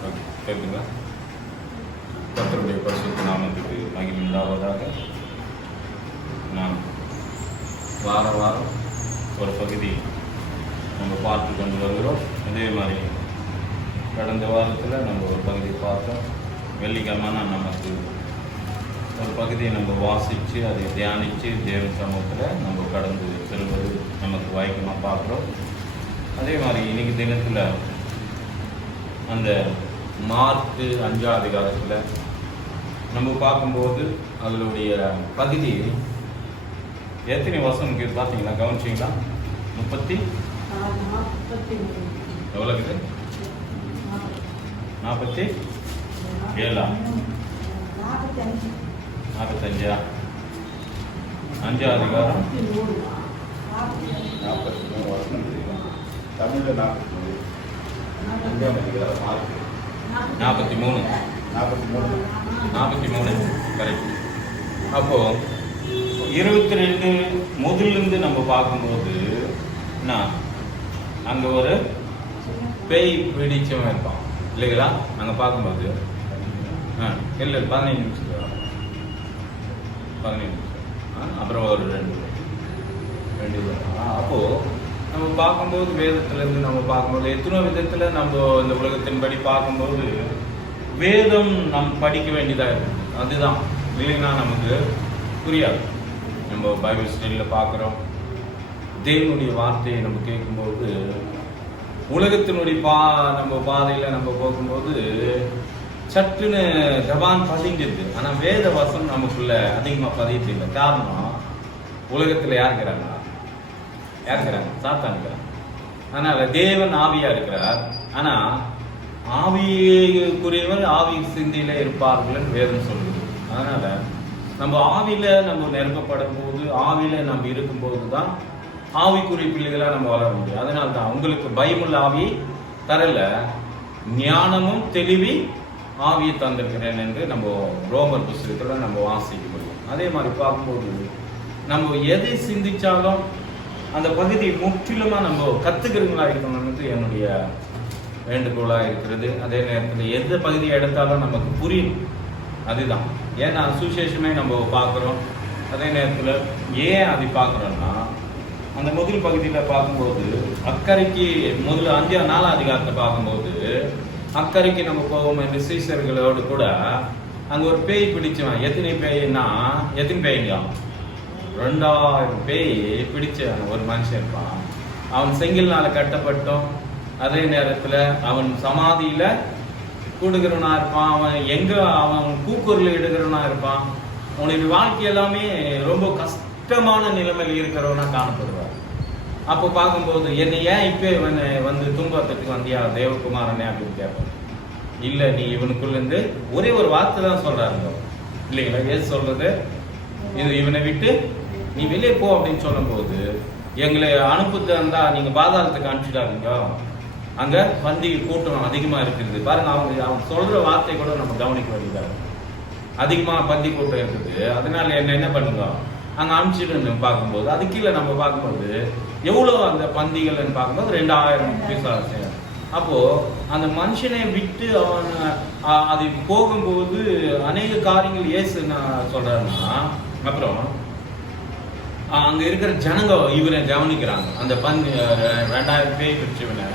கேட்குங்களா? கர்த்தருடைய பரிசுத்த நாமத்துக்கு மகிமை உண்டாவதாக. நாம் வாரம் ஒரு பகுதி நம்ம பார்த்து கொண்டு வருகிறோம். அதே மாதிரி கடந்த வாரத்தில் நம்ம ஒரு பகுதி பார்த்தோம். வெள்ளிக்கிழமை நமக்கு ஒரு பகுதியை நம்ம வாசித்து அதை தியானித்து தேவன் சமூகத்தில் நம்ம கடந்து செல்வது நமக்கு வாய்க்கமாக பார்க்குறோம். அதே மாதிரி இன்னைக்கு தினத்தில் அந்த மார்க்கு 5ஆம் அதிகாரத்தில் நம்ம பார்க்கும்போது அதனுடைய பகுதி எத்தனை வசனம் பார்த்தீங்களா? கவனிச்சிங்களா? 30 எவ்வளோ இருக்குது? 47 45 5ஆம் அதிகாரம் 43 வசனம் தமிழில் 43 கரெக்ட். அப்போ 22 முதலிருந்து நம்ம பார்க்கும்போது அங்க ஒரு பேய் பிடிச்சவன் இருப்பான் இல்லைங்களா? நாங்க பார்க்கும்போது இல்லை 15 நிமிஷம் அப்புறம் ஒரு 2 அப்போ நம்ம பார்க்கும்போது வேதத்திலேருந்து நம்ம பார்க்கும்போது எத்தனோ விதத்தில் நம்ம இந்த உலகத்தின்படி பார்க்கும்போது வேதம் நம்ம படிக்க வேண்டியதாக இருக்குது. அதுதான் இல்லைன்னா நமக்கு புரியாது. நம்ம பைபிள் ஸ்டடியில் பார்க்குறோம், தேவனுடைய வார்த்தையை நம்ம கேட்கும்போது உலகத்தினுடைய நம்ம பாதையில் நம்ம போகும்போது சட்டுன்னு ஜபான் பதிஞ்சிருக்கு. ஆனால் வேத வசனம் நமக்குள்ள அதிகமாக பதியது இல்லை. காரணம், உலகத்தில் யார் இருக்கிறாங்க? சாத்தான் இருக்கிறான். அதனால தேவன் ஆவியா இருக்கிறார். ஆனா ஆவிக்குரியவர் ஆவி சிந்தையில இருப்பார்கள் வேதம் சொல்லுது. அதனால நம்ம ஆவியில நம்ம நிரப்பப்படும் போது, ஆவியில நம்ம இருக்கும்போது தான் ஆவிக்குரிய பிள்ளைகளா நம்ம வளர முடியும். அதனால தான் உங்களுக்கு பயமுள்ள ஆவி தரல, ஞானமும் தெளிவி ஆவியை தந்திருக்கிறேன் என்று நம்ம ரோமர் புஸ்தகத்துல நம்ம வாசிக்க முடியும். அதே மாதிரி பார்க்கும்போது நம்ம எதை சிந்திச்சாலும் அந்த பகுதி முற்றிலுமா நம்ம கத்துக்கிறவங்களா இருக்கணும்னு என்னுடைய வேண்டுகோளா இருக்கிறது. அதே நேரத்தில் எந்த பகுதி எடுத்தாலும் நமக்கு புரியும். அதுதான் ஏன்னா சுசேஷமே நம்ம பார்க்குறோம். அதே நேரத்தில் ஏன் அதை பார்க்குறோம்னா, அந்த முதல் பகுதியில் பார்க்கும்போது அக்கறைக்கு முதல்ல 4ஆம் அதிகாரத்தை பார்க்கும்போது அக்கறைக்கு நம்ம போவோம் என்று சீசர்களோடு கூட அங்கே ஒரு பேய் பிடிச்சவன். எத்தனை பேய்னா எத்தனை பேய்ங்க? 2000 பேய் பிடிச்ச ஒரு மனுஷன் இருப்பான். அவன் செங்கல்னால கட்டப்பட்டோம். அதே நேரத்தில் அவன் சமாதியில கூடுகிறவனா இருப்பான். அவன் கூக்குரல் இடுகிறவனா இருப்பான். அவனுடைய வாழ்க்கை எல்லாமே ரொம்ப கஷ்டமான நிலைமையில் இருக்கிறவனா காணப்படுவார். அப்போ பார்க்கும்போது என்னை ஏன் இப்போ வந்து துன்பத்துக்கு வந்தியா தேவகுமாரனே அப்படின்னு கேட்பான். இல்லை, நீ இவனுக்குள்ளேருந்து ஒரே ஒரு வார்த்தை தான் சொல்றாருங்க இல்லைங்களா? ஏது சொல்றது? இவனை விட்டு நீ வெளியே போ அப்படின்னு சொல்லும் போது, எங்களை அனுப்புறது இருந்தா நீங்க பாதாளத்துக்கு அனுப்பிச்சிடாதீங்க, அங்க பந்தி கூட்டம் அதிகமா இருக்குது பாருங்க. அவன் சொல்ற வார்த்தை கூட நம்ம கவனிக்க வேண்டியதாக, அதிகமா பந்தி கூட்டம் இருக்குது. அதனால என்ன பண்ணுங்க, அங்க அனுப்பிச்சிட்டு பார்க்கும்போது அது கீழே நம்ம பார்க்கும்போது எவ்வளவு அந்த பந்திகள்னு பார்க்கும்போது 2000 பிசாசு. அப்போ அந்த மனுஷனை விட்டு அவன் அது போகும்போது அநேக காரியங்கள் ஏசு சொல்றாருன்னா, அப்புறம் அங்க இருக்கிற ஜனங்க இவரை கவனிக்கிறாங்க. அந்த 2000 பேர் பிடிச்சவனை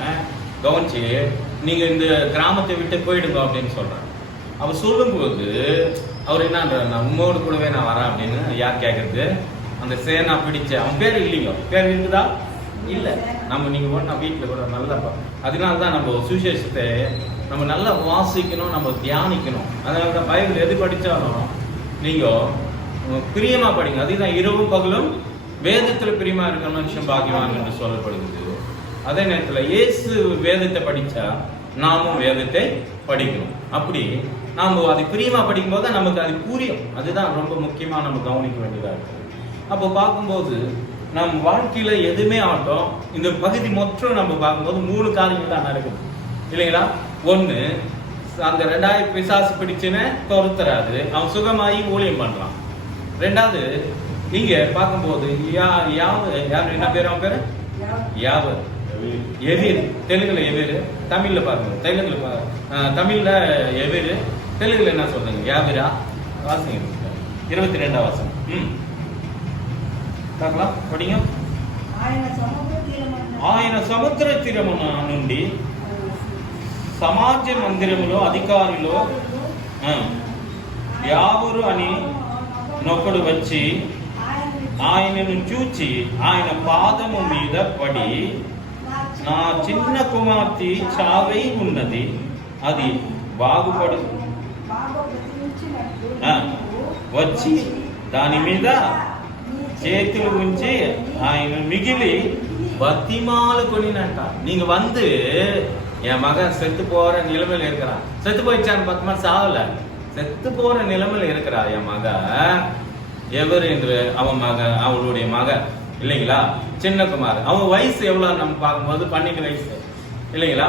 கவனிச்சு நீங்க இந்த கிராமத்தை விட்டு போயிடுங்க அப்படின்னு சொல்றாங்க. அவர் சொல்லும்போது அவர் என்னன்றாரு, நான் உங்களோடு கூடவே நான் வரேன் அப்படின்னு. யார் கேட்கறது? அந்த சேனா பிடிச்ச அவன் பேர் இல்லைங்க. பேர் இருக்குதா? இல்ல. நீங்க கூட நான் வீட்டுல கூட நல்லா அதனாலதான் நம்ம சுவிசேஷத்தை நம்ம நல்லா வாசிக்கணும், நம்ம தியானிக்கணும். அதனாலதான் பைபிள் எது படிச்சாலும் நீங்க பிரியமா படிங்க. அதுதான் இரவும் பகலும் வேதத்துல பிரியமா இருக்கிற மனுஷன் பாக்கியவான் என்று சொல்லப்படுகிறது. அதே நேரத்துல இயேசு வேதத்தை படிச்சா நாமும் வேதத்தை படிக்கணும். அப்படி நாம அது பிரியமா படிக்கும் போது நமக்கு அது புரியும். அதுதான் ரொம்ப முக்கியமா நம்ம கவனிக்க வேண்டியதா இருக்கு. அப்போ பார்க்கும்போது நம் வாழ்க்கையில எதுவுமே ஆகட்டும், இந்த பகுதி மொத்தம் நம்ம பார்க்கும்போது 3 காரியங்கள் தான் நடக்குது இல்லைங்களா? ஒண்ணு, அந்த 2000 பிசாசு பிடிச்சுன்னு துரத்துறாரு, அவன் சுகமாயி ஊழியம் பண்றான். 2வது, இங்க பார்க்கும்போது யார் என்ன பேர்? அவன் பேரு யாவர். எதிர். தெலுங்குல எதிர், தமிழ்ல பாருங்க. தமிழ்ல எதிர், தெலுங்குல என்ன சொல்றீங்க? யாவிரா. வாசிங்க 22ஆம் வசனம். பார்க்கலாம், படிங்க. ఆయన సముద్ర తీరమున నుండి సమాజ మందిరములో అధికారిలో యావరు అని నొకడు వచ్చి ఆయనను చూచి ఆయన పాదము మీద పడి, నా చిన్న కుమార్తె చావై ఉన్నది, అది బాగుపడు వచ్చి దాని మీద చేతులు ఉంచి ఆయన మిగిలి பத்திமாலு கொனினட்ட. நீங்க வந்து என் மகன் செத்து போற நிலைமையில இருக்கிறான். செத்து போயிடுச்சான்னு பத்திமா சாவல, செத்து போற நிலைமையில இருக்கிறா என் மக. எவர் என்று அவன் மக, அவளுடைய மக இல்லைங்களா, சின்னகுமார். அவன் வயசு எவ்வளவு நம்ம பார்க்கும்போது 12 வயசு இல்லைங்களா.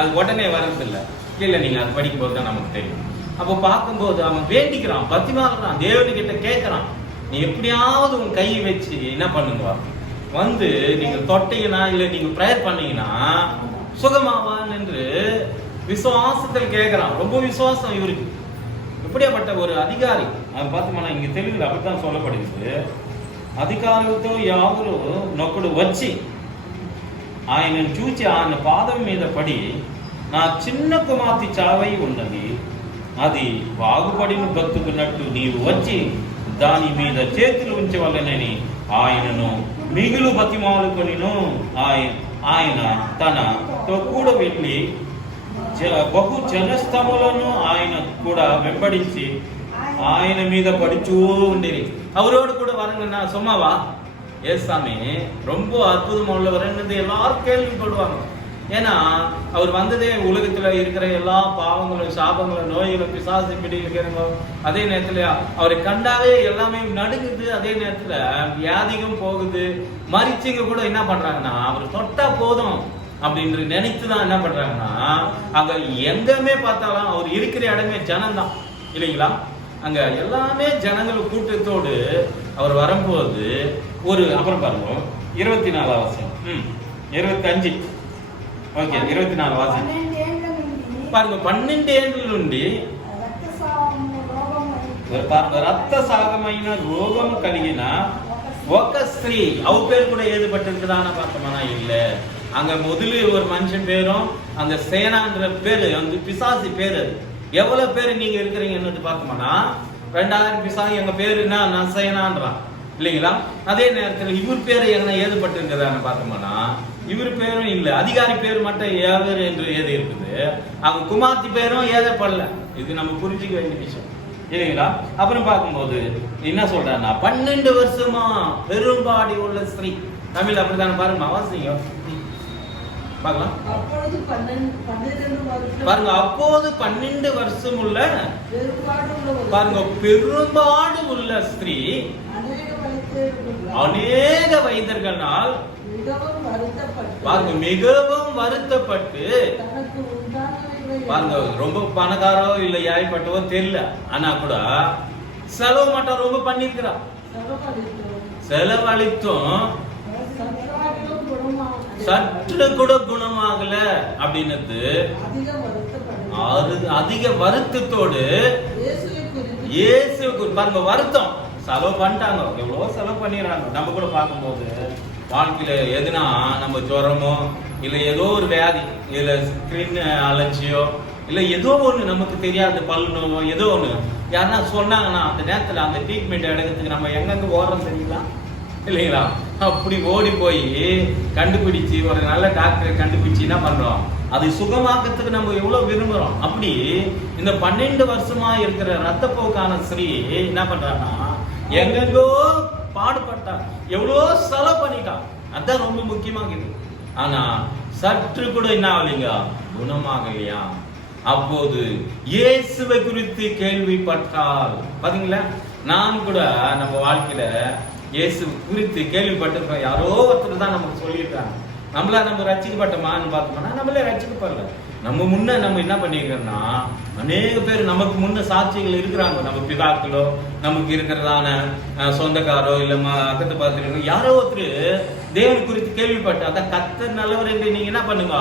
அது உடனே வர்றது இல்லை. இல்லை, நீங்க அது படிக்கும் போது தான் நமக்கு தெரியும். அப்போ பார்க்கும்போது அவன் வேண்டிக்கிறான், பத்திமாலுறான், தேவனுக்கிட்ட கேட்கறான், நீ எப்படியாவது உன் கையை வச்சு என்ன பண்ணுங்க, வந்து நீங்க தொட்டீங்கன்னா இல்ல நீங்க பிரேயர் பண்ணீங்கன்னா சுகமாவான் என்று விசுவாசத்தில் கேட்கிறான். ரொம்ப விசுவாசம் இவருக்கு. இப்படியாப்பட்ட ஒரு அதிகாரி. அது பார்த்தோம்னா இங்க தெலுங்குல அப்படித்தான் சொல்லப்படுது. అధికారులతో యావరు నొకడు వచ్చి ఆయనను చూచి ఆయన పాదం మీద పడి, నా చిన్న కుమార్తె చావై ఉన్నది, అది బాగుపడిన బ్రతుకున్నట్టు నీవు వచ్చి దాని మీద చేతులు ఉంచవలెనని ఆయనను మిగులు బతిమాలుకొనిను. ఆయన తనతో కూడా వెళ్ళి బహు జనస్తములను ఆయన కూడా వెంబడించి ఆయన మీద పడుచూ ఉండిరి. அவரோடு கூட வரங்கன்னா சும்மாவா? ஏசாமி ரொம்ப அற்புதம் உள்ளவர்ன்றது எல்லாரும் கேள்விப்படுவாங்க. ஏன்னா அவர் வந்ததே உலகத்துல இருக்கிற எல்லா பாவங்களும், சாபங்களும், நோய்களும், பிசாசு பிடியில் இருக்கிறவங்க. அதே நேரத்துல அவரை கண்டாவே எல்லாமே நடுங்குது. அதே நேரத்துல வியாதிகம் போகுது. மரிச்சிங்க கூட என்ன பண்றாங்கன்னா அவர் தொட்டா போதும் அப்படின்னு நினைத்துதான் என்ன பண்றாங்கன்னா அங்க எங்கமே பார்த்தாலும் அவர் இருக்கிற இடமே ஜனம்தான் இல்லைங்களா. அங்க எல்லாமே ஜனங்கள் கூட்டத்தோடு அவர் வரும்போது ஒரு அப்புறம் பாருங்க 24ஆம் வசனம் 25 ఓకే 24 వాసం పారుగ 12 ఏండ్ల నుండి రక్తసాగమైన రోగం కలిగిన ఒక స్త్రీ. அவ பேர் கூட எழுதப்பட்டிருக்குதான பார்த்தோம்னா இல்ல. அங்க முதலில் ஒரு மனுஷன் பேரும் அந்த சேனான்ற பேரு அந்த பிசாசி பேரு. எவ்வளவு பேர் நீங்க இருக்கிறீங்கன்னு பார்த்தோம்னா 2000 பிசாசி. எங்க பேரு என்ன, நான் சேனான்றான் இல்லைங்களா. அதே நேரத்தில் இவர் பேரு என்ன எழுதப்பட்டிருக்குதான்னு பார்த்தோம்னா இவர் பேரும் இல்ல. அதிகாரி பேர் மட்டும் ஏவர் என்று ஏது இருக்குது. அவங்க குமார்த்தி பேரும் ஏதப்படல. இது நம்ம புரிஞ்சுக்க வேண்டிய விஷயம் இல்லைங்களா. அப்புறம் பார்க்கும்போது என்ன சொல்றாருன்னா 12 வருஷமா பெரும்பாடி உள்ள ஸ்திரீ. தமிழ் அப்படித்தானே பாருங்க, வாசிங்க பார்க்கலாம். பாருங்க, அப்போது 12 வருஷம் உள்ள பாருங்க பெரும்பாடு உள்ள ஸ்திரீ அநேக வைத்தியர்களால் பாருங்க மிகவும் வருத்தப்பட்டு, பாருங்க ரொம்ப பணக்காரோ இல்ல ஏழைப்பட்டவோ தெரியல, ஆனா கூட செலவு மட்டும் ரொம்ப பண்ணிருக்கிறா. செலவழித்தும் சற்று கூட குணமாகல அப்படின்னது அதிக வருத்தத்தோடு இயேசுவுக்கு பாருங்க வருத்தம். செலவு பண்ணிட்டாங்க, எவ்வளவோ செலவு பண்ணிடுறாங்க. நம்ம கூட பார்க்கும்போது வாழ்க்கையில எதுனா நம்ம ஜுரமோ இல்ல ஏதோ ஒரு வியாதி இல்ல ஸ்கிரீன் அலர்ஜியோ இல்ல ஏதோ ஒண்ணு நமக்கு தெரியாத பல்லு நோவோ ஏதோ ஒண்ணு யாருன்னா சொன்னாங்கன்னா அந்த நேரத்துல அந்த ட்ரீட்மெண்ட் எடுக்கிறதுக்கு நம்ம எங்கெங்க ஓடுறோம் தெரியுங்களா இல்லைங்களா. அப்படி ஓடி போய் கண்டுபிடிச்சு ஒரு நல்ல டாக்டரை கண்டுபிடிச்சு என்ன பண்றோம், அது சுகமாக்கிறதுக்கு நம்ம எவ்வளவு விரும்புறோம். அப்படி இந்த 12 வருஷமா இருக்கிற ரத்தப்போக்கான ஸ்ரீ என்ன பண்றாங்கன்னா எங்கெங்கோ பாடுபட்டா, எவ்வளோ செலவு பண்ணிட்டான். அதான் ரொம்ப முக்கியமாகுது. ஆனா சற்று கூட என்ன ஆகலைங்க, குணமாகலையா. அப்போது இயேசுவை குறித்து கேள்விப்பட்டால் பாத்தீங்களா, நான் கூட நம்ம வாழ்க்கையில இயேசு குறித்து கேள்விப்பட்டிருக்கோம். யாரோ ஒருத்தர் தான் நமக்கு சொல்லியிருக்காங்க. நம்மள நம்ம ரட்சிக்கப்பட்டோமான்னு பார்த்தோம்னா நம்மளே ரட்சிக்கப்படல. நம்ம முன்ன நம்ம என்ன பண்ணிருக்கோம்னா, அநேக பேர் நமக்கு முன்ன சாட்சிகள் இருக்கிறாங்க. நம்ம பிதாக்களோ, நமக்கு இருக்கிறதான சொந்தக்காரோ, இல்ல அக்கத்தை பார்த்துருக்கோ, யாரோ ஒருத்தர் தேவன் குறித்து கேள்விப்பட்டு, அதான் கர்த்தர் நல்லவர் என்று நீங்க என்ன பண்ணுங்க,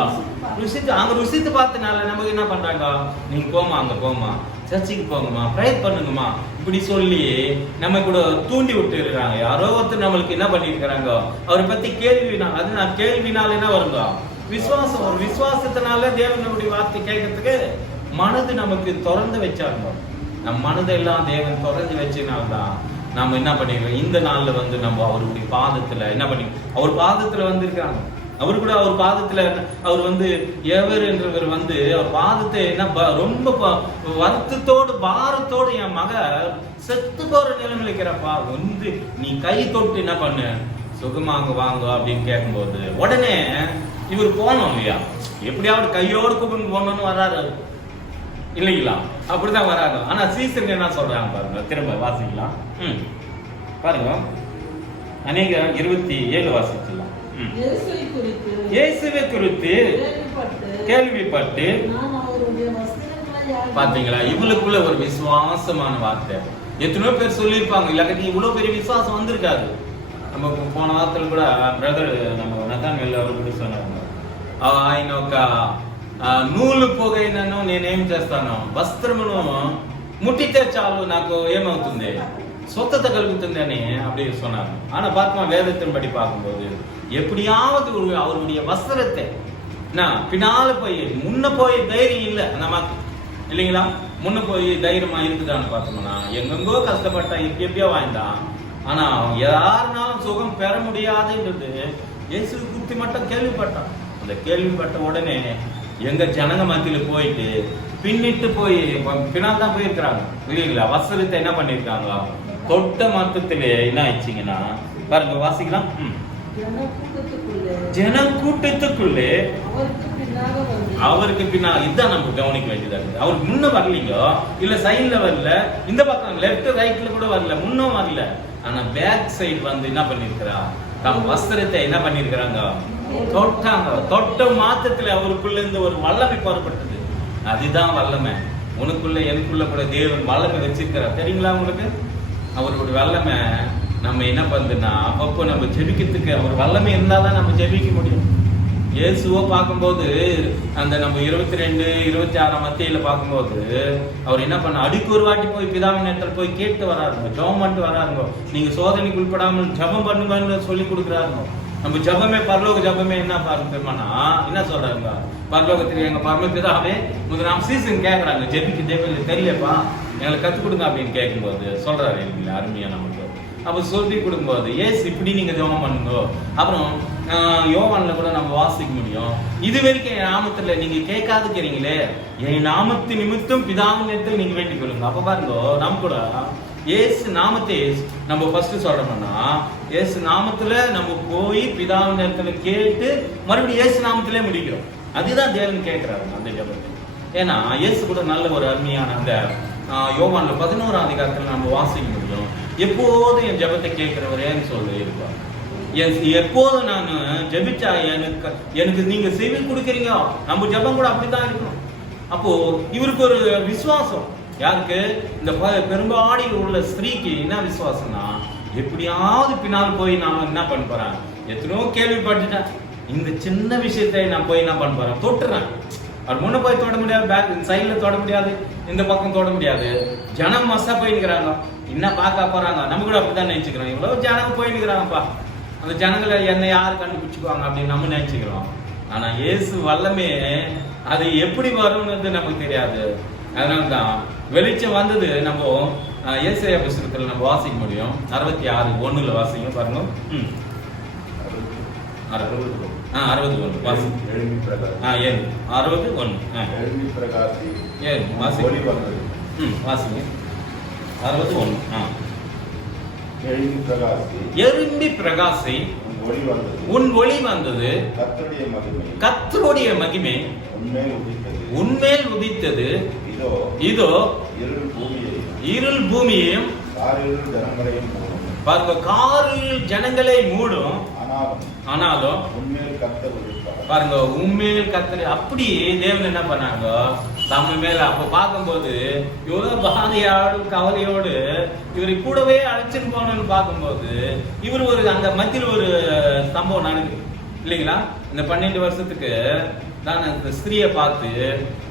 ருசித்து பார்த்தனால நமக்கு என்ன பண்றாங்க, நீங்க போமா, அங்க போமா, சர்ச்சுக்கு போங்கம்மா, ப்ரேயர் பண்ணுங்கம்மா, இப்படி சொல்லி நம்ம கூட தூண்டி விட்டு இருக்கிறாங்க. யாரோ ஒருத்தர் நம்மளுக்கு என்ன பண்ணிருக்கிறாங்க, அவரை பத்தி கேள்வினால, அது நான் கேள்வினால என்ன வருங்க, விசுவாசம். ஒரு விசுவாசத்தினால தேவனுடைய வார்த்தை கேட்கறதுக்கு மனது நமக்கு திறந்து வச்சாருங்க. நம் மனதெல்லாம் தேவன் திறந்து வச்சனால்தான் நம்ம என்ன பண்ணிருக்கோம், இந்த நாள்ல நம்ம அவருடைய பாதத்துல என்ன பண்ணி, அவர் பாதத்துல வந்திருக்காங்க. அவர் கூட அவர் பாதத்துல அவர் எவர் என்றவர் அவர் பாதத்தை என்ன ரொம்ப வருத்தத்தோடு பாரத்தோடு, என் மக செத்து போற நிலைமையில இருக்கிறப்பா, நீ கை தொட்டு என்ன பண்ணு, சுகமாங்க வாங்க அப்படின்னு கேட்கும்போது உடனே இவர் போனோம் இல்லையா, எப்படியாவது கையோடு கூப்பிட்டு போனோம்னு வராரு இல்லைங்களா, அப்படிதான் வராங்க. ஆனா சீசன் என்ன சொல்றாங்க பாருங்க, திரும்ப வாசிக்கலாம். பாருங்க, அநேக 27 வாசிக்கலாம். இயேசுவை குறித்து கேள்விப்பட்டு, பாத்தீங்களா, இவளுக்குள்ள ஒரு விசுவாசமான வார்த்தை. எத்தனையோ பேர் சொல்லியிருப்பாங்க, இல்லாட்டி இவ்வளவு பெரிய விசுவாசம் வந்திருக்காது. நம்ம போன வாரத்தில் கூட பிரதர் நம்ம நத்தான்வேல் அவரு கூட சொன்னாங்க, ఆయన ఒక నూలు పోగైనను నేనేం చేస్తాను, వస్త్రమును ముట్టితే చాలు నాకు ఏమవుతుంది, சொத்தత கలుగుతుంది అని அப்படி சொன்னாங்க. ஆனா பார்க்கலாம், வேதத்தின்படி பார்க்கும்போது எப்படியாவது அவருடைய வஸ்திரத்தை பின்னால போய் முன்ன போய் தைரியம் இல்லை அந்த மாதிரி இல்லைங்களா, முன்ன போய் தைரியமா இருக்குதான்னு பார்த்தோம்னா, எங்கெங்கோ கஷ்டப்பட்டா எப்படியோ வாய்ந்தான். ஆனா யாருனாலும் சுகம் பெற முடியாதுன்றது இயேசு குறித்து மட்டும் கேள்விப்பட்டான். அந்த கேள்விப்பட்ட உடனே எங்க ஜனங்க மத்தியில போயிட்டு பின்னிட்டு போய் பின்னால் தான் போயிருக்கிறாங்க இல்லைங்களா, வஸ்திரத்தை என்ன பண்ணிருக்காங்க, தொட்ட மொத்தத்திலே என்ன ஆயிடுச்சிங்கன்னா பாருங்க, வாசிக்கலாம். ஜன கூட்டத்துக்குள்ளே அவருக்கு பின்னால், இதுதான் நம்ம கவனிக்க வேண்டியதா இருக்கு. அவருக்கு முன்ன வரலீங்க, இல்ல சைட்ல வரல, இந்த பக்கம் லெப்ட் ரைட்ல கூட வரல, முன்னும் வரல. ஆனா பேக் சைடு என்ன பண்ணிருக்கிறா, தம் வஸ்திரத்தை என்ன பண்ணிருக்கிறாங்க, தொட்டாங்க. தொட்ட மாத்தத்துல அவருக்குள்ள இருந்து ஒரு வல்லமை புறப்பட்டது. அதுதான் வல்லமை. உனக்குள்ள எனக்குள்ள கூட தேவன் வல்லமை வச்சிருக்கிறார், தெரியுங்களா உங்களுக்கு. அவருடைய வல்லமை நம்ம என்ன பண்ணுதுன்னா, அப்பப்போ நம்ம ஜெபிக்கிறதுக்கு அவர் வல்லமை இருந்தாதான் நம்ம ஜெபிக்க முடியும். இயேசுவோ பார்க்கும்போது அந்த நம்ம 22, 26 மத்தியில பார்க்கும்போது அவர் என்ன பண்ண, அடிக்கு ஒரு வாட்டி போய் பிதாவின் இடத்துல போய் கேட்டு வராருங்க, ஜெபம் பண்ணிட்டு வராருங்க. நீங்க சோதனைக்கு உட்படாமல் ஜெபம் பண்ணுங்கன்னு சொல்லி கொடுக்குறாருங்க. நம்ம ஜெபமே, பரலோக ஜெபமே என்ன பாருங்கன்னா என்ன சொல்றாங்க, பரலோகத்தில் எங்க பரமபிதாவே நாம் சீசன் கேட்கறாங்க, ஜெபிக்கு தேவையில்லை தெரியலப்பா, எங்களுக்கு கத்துக் கொடுங்க அப்படின்னு கேட்கும்போது சொல்றாரு இல்லைங்களா, அருமையா நமக்கு அப்ப சொல்லி கொடுக்கும்போது ஏசு இப்படி நீங்க ஜெபம் பண்ணுங்க. அப்புறம் யோவான்ல கூட நம்ம வாசிக்க முடியும், இது வரைக்கும் என் நாமத்துல நீங்க கேட்காதுக்கிறீங்களே, என் நாமத்து நிமித்தம் பிதாவின் இடத்துல நீங்க வேண்டிக் கொள்ளுங்க. அப்ப பாருங்க, நம்ம கூட ஏசு நாமத்தை நம்ம ஃபர்ஸ்ட் சொல்றோம்னா, ஏசு நாமத்துல நம்ம போய் பிதாவின் இடத்துல கேட்டு மறுபடியும் ஏசு நாமத்திலே முடிக்கிறோம். அதுதான் தேவன் கேட்கிறாரு அந்த ஜெபத்தை. ஏன்னா இயேசு கூட நல்ல ஒரு அருமையான அந்த யோவான்ல 11ஆம் அதிகாரத்துல நம்ம வாசிக்க முடியும், எப்போதும் என் ஜெபத்தை கேட்கிறவரேன்னு சொல்லி இருப்பார். எப்போது நான் ஜெபிச்சா எனக்கு நீங்க செவி கொடுக்குறீங்க, நம்ம ஜெபம் கூட அப்படித்தான் இருக்கணும். அப்போ இவருக்கு ஒரு விசுவாசம், யாருக்கு, இந்த பெரும்பாடியில் உள்ள ஸ்திரீக்கு என்ன விசுவாசம்னா, எப்படியாவது பின்னால் போய் நான் என்ன பண்ண போறேன், எத்தனையோ கேள்விப்பட்டுட்டேன், இந்த சின்ன விஷயத்தை நான் போய் என்ன பண்ண போறேன், தொட்டுறேன். அவர் முன்ன போய் தொட முடியாது, பேக் சைட்ல தொட முடியாது, இந்த பக்கம் தொட முடியாது. ஜனம் மசா போயிருக்கிறாங்க, என்ன பார்க்க போறாங்க, நம்ம கூட அப்படிதான் நினைச்சுக்கிறோம். இவ்வளவு ஜனம் போயிருக்கிறாங்கப்பா, அந்த ஜனங்களை என்ன யாரு கண்டுபிடிச்சுக்குவாங்க அப்படின்னு நம்ம நினைச்சுக்கிறோம். ஆனா இயேசு வல்லமே அது எப்படி வரும்னு நமக்கு தெரியாது. அதனால்தான் வெளிச்சம் வந்தது. நம்ம ஏசாயா புத்தகத்துல நம்ம வாசிக்க முடியும், 66:1 வாசிங்க பாருங்க. 61 வாசி. 61 வாசிங்க. 61 எழும்பி பிரகாசி, உன் ஒளி வந்தது, கர்த்தருடைய மகிமை உன்மேல் உதித்தது, இதோ இருள் பூமியையும் பாருங்க, காரில் ஜனங்களை மூடும், ஆனாலும் உண்மையில் கர்த்தர் இருப்பார். பாருங்க, உண்மையில் கர்த்தர். அப்படி தேவன் என்ன பண்ணாங்க நம்ம மேல அப்ப பார்க்கும்போது எவ்வளவு பாதையோடு கவலையோடு இவரை கூடவே அழைச்சிட்டு போகணும்னு பார்க்கும்போது இவர் ஒரு அங்க மத்தியில் ஒரு சம்பவம் நடக்குது இல்லைங்களா? இந்த 12 வருஷத்துக்கு தான் இந்த ஸ்திரியை பார்த்து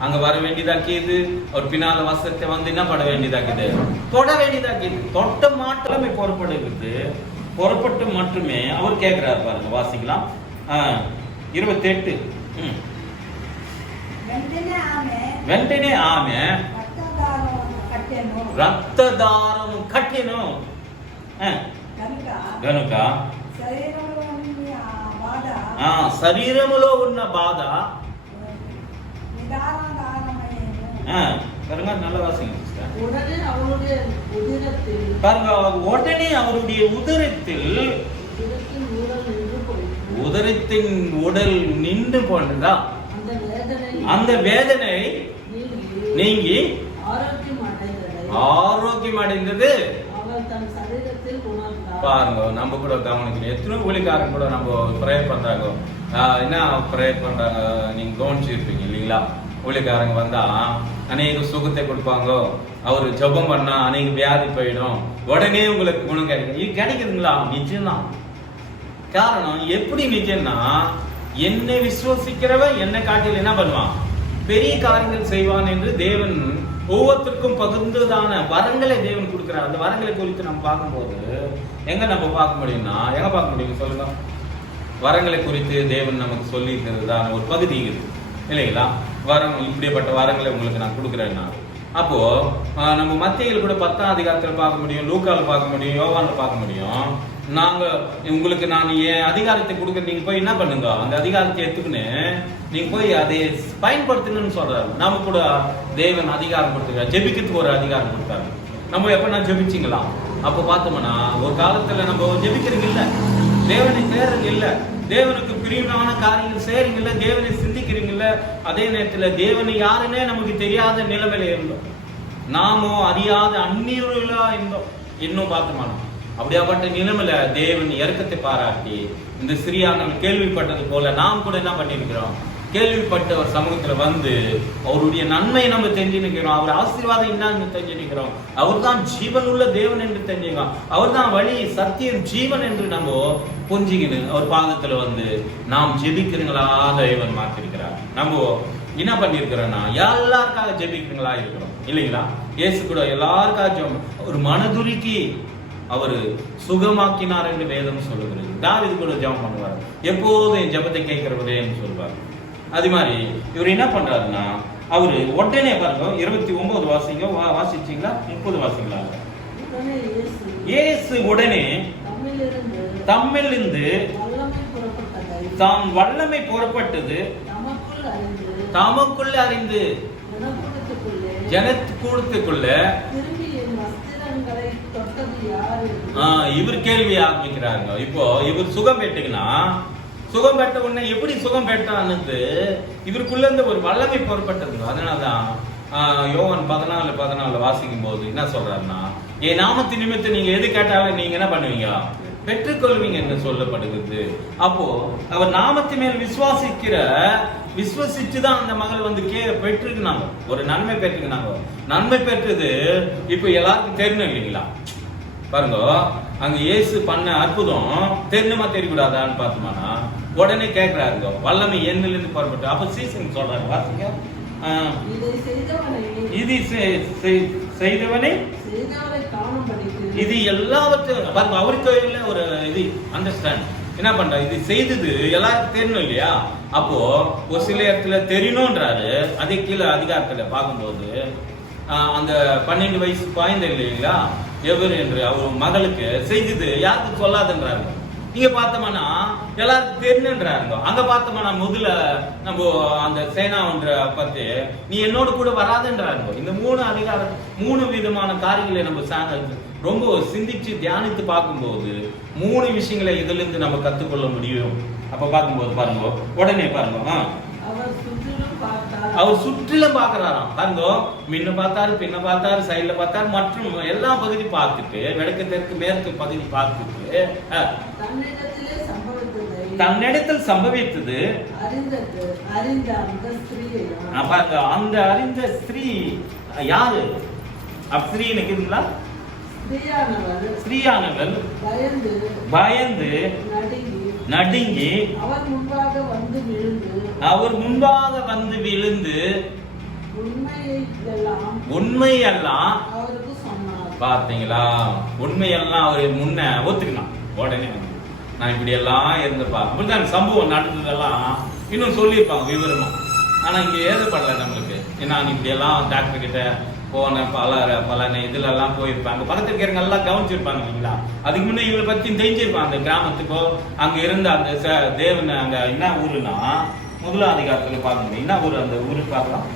அங்க வர வேண்டியதாக்கியது. அவர் பின்னால வசத்தை வந்து என்ன பண்ண வேண்டியதாக்குது, தொட வேண்டியதாக்கியது. தொட்ட மாற்றமே புறப்படுகிறது. புறப்பட்டு மட்டுமே அவர் கேட்கிறார். பாருங்க, வாசிக்கலாம். 28. వెంటనే ఆమె రక్తదారము కట్టెను గనుక శరీరములో ఉన్న బాధ நல்ல வாசிங்க. பாருங்க, உடனே அவருடைய உதரத்தின் உடல் நின்று போனதா, அந்த வேதனை நீங்கி ஆரோக்கியம் அடைந்தது. பாருங்க, நம்ம கூட கவனிக்கணும். எத்தனை ஊழியக்காரங்க கூட நம்ம ப்ரேயர் பண்றாங்க. என்ன ப்ரேயர் பண்றாங்க நீங்க கவனிச்சிருப்பீங்க இல்லைங்களா? ஊழியக்காரங்க வந்தா அநேக சுகத்தை கொடுப்பாங்க. அவரு ஜபம் பண்ணா அநேக வியாதி போயிடும், உடனே உங்களுக்கு குணம் கிடைக்கும். இது கிடைக்குதுங்களா? நிச்சயம்தான். காரணம் எப்படி நிச்சயம்னா, என்னை விசுவசிக்கிறவன் என்னை காட்டில் என்ன பண்ணுவான், பெரிய காரியங்கள் செய்வான் என்று தேவன் ஒவ்வொருத்தருக்கும் பகிர்ந்ததான வரங்களை தேவன் கொடுக்கிறார். அந்த வரங்களை குறித்து நம்ம பார்க்கும்போது எங்க நம்ம பார்க்க முடியும்னா, எங்க பார்க்க முடியும் சொல்லுங்க? வரங்களை குறித்து தேவன் நமக்கு சொல்லி தந்ததான ஒரு பகுதி இருக்கு இல்லைங்களா? வரம், இப்படிப்பட்ட வரங்களை உங்களுக்கு நான் கொடுக்குறேன்னா, அப்போ நம்ம மத்தியில் கூட 10ஆம் அதிகாரத்தில் பார்க்க முடியும், லூக்கால பார்க்க முடியும், யோவான்ல பார்க்க முடியும். நாங்க உங்களுக்கு நான் என் அதிகாரத்தை கொடுக்க, நீங்க போய் என்ன பண்ணுங்க, அந்த அதிகாரத்தை எடுத்துக்கின்னு நீங்க போய் அதை பயன்படுத்துங்கன்னு சொல்றாரு. நம்ம கூட தேவன் அதிகாரம் கொடுத்துருக்காரு. ஜெபிக்கிறதுக்கு ஒரு அதிகாரம் கொடுத்தாரு. நம்ம எப்ப ஜெபிச்சிங்களா? அப்போ பார்த்தோம்னா ஒரு காலத்துல நம்ம ஜெபிக்கிறீங்க இல்ல, தேவனை தேடுறீங்க இல்ல, தேவனுக்கு பிரியமான காரியங்கள் செய்யறீங்க இல்ல, தேவனை சிந்திக்கிறீங்க இல்ல. அதே நேரத்துல தேவனை யாருன்னே நமக்கு தெரியாத நிலைமையில இருந்தோம். நாமோ அறியாத அந்நியர்களா இருந்தோம். இன்னும் பார்த்தோம்னா அப்படியாப்பட்ட நிலைமையில தேவன் இரக்கத்தை பாராட்டி இந்த சிறியார்கள் கேள்விப்பட்டது போல நாம் கூட என்ன பண்ணிருக்கிறோம், கேள்விப்பட்ட ஒரு சமூகத்துல வந்து அவருடைய நன்மையை நம்ம தெரிஞ்சுக்கிறோம். அவர் ஆசீர்வாதம் என்னன்னு தெரிஞ்சுக்கிறோம். அவர் தான் ஜீவன் உள்ள தேவன் என்று தெரிஞ்சுக்கிறோம். அவர் தான் வழி, சத்தியம், ஜீவன் என்று நம்ம புரிஞ்சுக்கணும். அவர் பாதத்துல வந்து நாம் ஜெபிக்கிறீங்களா தேவன் மாத்திருக்கிறார். நம்ம என்ன பண்ணிருக்கிறோம்னா எல்லாருக்காக ஜெபிக்கிறீங்களா இருக்கிறோம் இல்லைங்களா? இயேசு கூட எல்லாருக்காக ஒரு மனதுருக்கி அவரு சுகமாக்கினார் என்று வேதம் சொல்லுகிறது. தாவீது கூட ஜெபம் பண்ணுவார், எப்போதும் என் ஜெபத்தை கேட்கிறவரேன்னு சொல்வார். அது மாதிரி இவர் என்ன பண்றாருன்னா, அவரு உடனே பாருங்க 29 வாசிங்க, வாசிச்சீங்களா? 30 வாசிங்களா? இயேசு உடனே தம்மிலிருந்து தாம் வல்லமை புறப்பட்டது தமக்குள்ள அறிந்து ஜனக்கூடத்துக்குள்ள இவர் கேள்வி ஆரம்பிக்கிறாங்க. இப்போ இவர் சுகம் பெற்றுங்கன்னா, சுகம் பெற்ற உடனே எப்படி சுகம் பெற்றான்னு இவருக்குள்ள இருந்து ஒரு வல்லமை புறப்பட்டதுங்க. அதனாலதான் யோவான் 14:14 வாசிக்கும் போது என்ன சொல்றாருன்னா, என் நாமத்தின் நிமித்தம் நீங்க எது கேட்டாலும் நீங்க என்ன பண்ணுவீங்க, பெற்றுக்கொள்வீங்க என்று சொல்லப்படுகிறது. அப்போ அவர் நாமத்து மேல் விசுவசிச்சுதான் அந்த மகள் வந்து பெற்றுக்குனாங்க, ஒரு நன்மை பெற்றுக்குனாங்க. நன்மை பெற்றது இப்ப எல்லாருக்கும் தெரியணும் இல்லைங்களா? பாருங்க, அங்க இயேசு பண்ண அற்புதம் தெரியுமா தெரியக்கூடாதான்னு பார்த்தோம்னா உடனே கேட்கிறாருங்க, வல்லமை என்னிலிருந்து புறப்பட்டு. அப்ப சீசன் சொல்றாரு, வாசிங்க. இது செய்தவனை இது எல்லாவற்றையும் பாருங்க, அவருக்கு ஒரு இது அண்டர்ஸ்டாண்ட் என்ன பண்ற, இது செய்தது எல்லாருக்கும் தெரியணும் இல்லையா? அப்போ ஒரு சில இடத்துல தெரியணும்ன்றாரு. அதே கீழே அதிகாரத்துல பார்க்கும்போது அந்த 12 வயசு குழந்தை இல்லைங்களா, எவர் என்று அவர் மகளுக்கு செய்தது யாருக்கு சொல்லாதுன்றாரு. இங்க பார்த்தோம்னா எல்லாருக்கும் தெரியணுன்றாருங்க. அங்க பார்த்தோம்னா முதல்ல நம்ம அந்த சேனா ஒன்ற பத்தி நீ என்னோட கூட வராதுன்றாருங்க. இந்த 3 அதிகாரம் 3 விதமான காரியங்களை நம்ம ரொம்ப சிந்திச்சு தியானித்து பார்க்கும்போது 3 விஷயங்களை இதுல இருந்து நம்ம கத்துக்கொள்ள முடியும். அப்ப பார்க்கும்போது பாருங்க, உடனே பாருங்க, அவர் சுற்றிலும் பார்க்கிறாராம். பாருங்க, முன்ன பார்த்தாரு, பின்ன பார்த்தாரு, சைட்ல பார்த்தாரு, மற்றும் எல்லா பகுதி பார்த்துட்டு, வடக்கு தெற்கு மேற்கு பகுதி பார்த்துட்டு தன்னிடத்தில் சம்பவித்தது அறிந்த அந்த ஸ்திரீயையும் அந்த அறிந்த ஸ்திரீ யாரு? ஸ்திரீ நினைக்கிறீங்களா? ஸ்திரீயானவள் பயந்து நடுங்கி அவர் முன்பாக வந்து விழுந்து உண்மையெல்லாம் பார்த்தீங்களா? உண்மையெல்லாம் அவர் முன்ன ஒத்துக்கலாம். உடனே நான் இப்படி எல்லாம் இருந்தப்பா அப்படிதான் சம்பவம் நடந்ததெல்லாம் இன்னும் சொல்லியிருப்பாங்க விவரமா. ஆனா இங்க ஏதப்படல நம்மளுக்கு. நான் இப்படி எல்லாம் டாக்டர் கிட்ட போன பல இதுல எல்லாம் போயிருப்பாங்க. பக்கத்துல இருக்கிறவங்க எல்லாம் கவனிச்சிருப்பாங்க இல்லைங்களா? அதுக்கு முன்னே இவளை பத்தி தெரிஞ்சிருப்பாங்க. அந்த கிராமத்துக்கோ அங்க இருந்த அந்த தேவன் அங்க என்ன ஊருன்னா முதலாம் அதிகாரத்துல பார்க்க முடியும். என்ன ஊரு? அந்த ஊரு பார்க்கலாம்.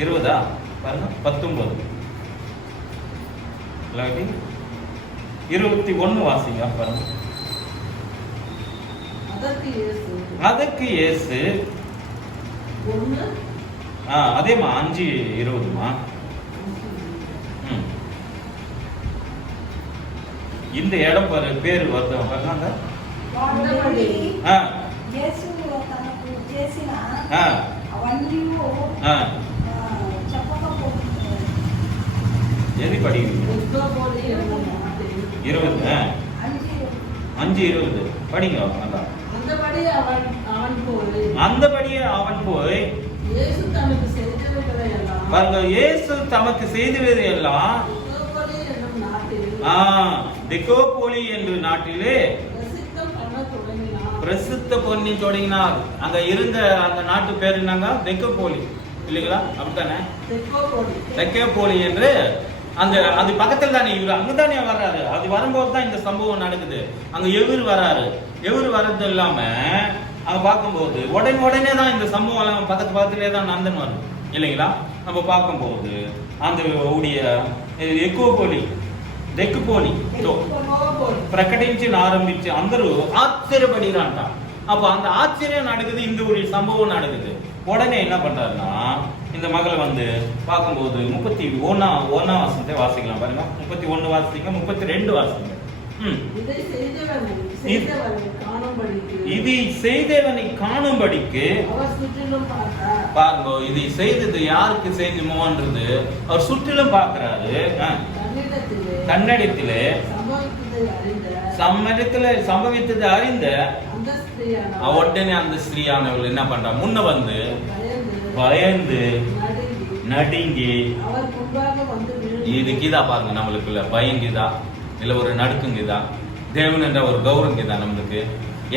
20 பாருங்க 19 21 வாசிங்க பாருங்க. அதற்கு இயேசு அதேமா 5:20மா. இந்த இடம் பேரு வருது பாருங்க. எது படிக்கிறீங்க? 20 5:20 படிங்க. அந்தபடியே அவன் போய் இயேசு தமக்கு செய்தது எல்லாம் தெக்கோபோலி என்ற நாட்டிலே பிரசித்த பண்ணி தொடங்கினார். அங்க இருந்த அந்த நாட்டு பேர் என்னங்க? தெக்கோபோலி இல்லைங்களா? அப்படித்தானே? தெக்கோபோலி என்று அந்த அது பக்கத்துல தானே இவரு அங்கதானே வர்றாரு. அது வரும்போது தான் இந்த சம்பவம் நடக்குது. அங்க எவரு வர்றாரு. எவரு வர்றது இல்லாம அங்க பார்க்கும்போது உடனே தான் இந்த சம்பவம் பக்கத்துலேயே தான் நந்தன் வரும் இல்லைங்களா? நம்ம பார்க்கும்போது அந்த உடைய தெக்குపోలి ప్రకటించి ఆరంభించి అందరూ ఆశ్చర్యపడిరంట. அப்ப அந்த ஆச்சரியம் நடக்குது. இந்த ஒரு சம்பவம் நடக்குது. உடனே என்ன பண்றாருன்னா இந்த மகளை வந்து பார்க்கும்போது 31 வசனத்தை வாசிக்கலாம் பாருங்க. 31 வாசிங்க, 32 வாசிங்க. இதை செய்தவனை காணும்படிக்கு பாருங்க. இதை செய்தது யாருக்கு செய்யுமோன்றது அவர் சுற்றிலும் பார்க்கிறாரு. தன்னிடத்திலே சம்பவித்தது அறிந்த உடனே அந்த ஸ்திரீயானவள் என்ன பண்றா? முன்ன வந்து பயந்து நடுங்கி இதுக்குதா பாருங்க. நம்மளுக்குள்ள பயங்குதா இல்ல ஒரு நடுக்குங்குதா? தேவன் என்ற ஒரு கௌரவங்குதா நம்மளுக்கு?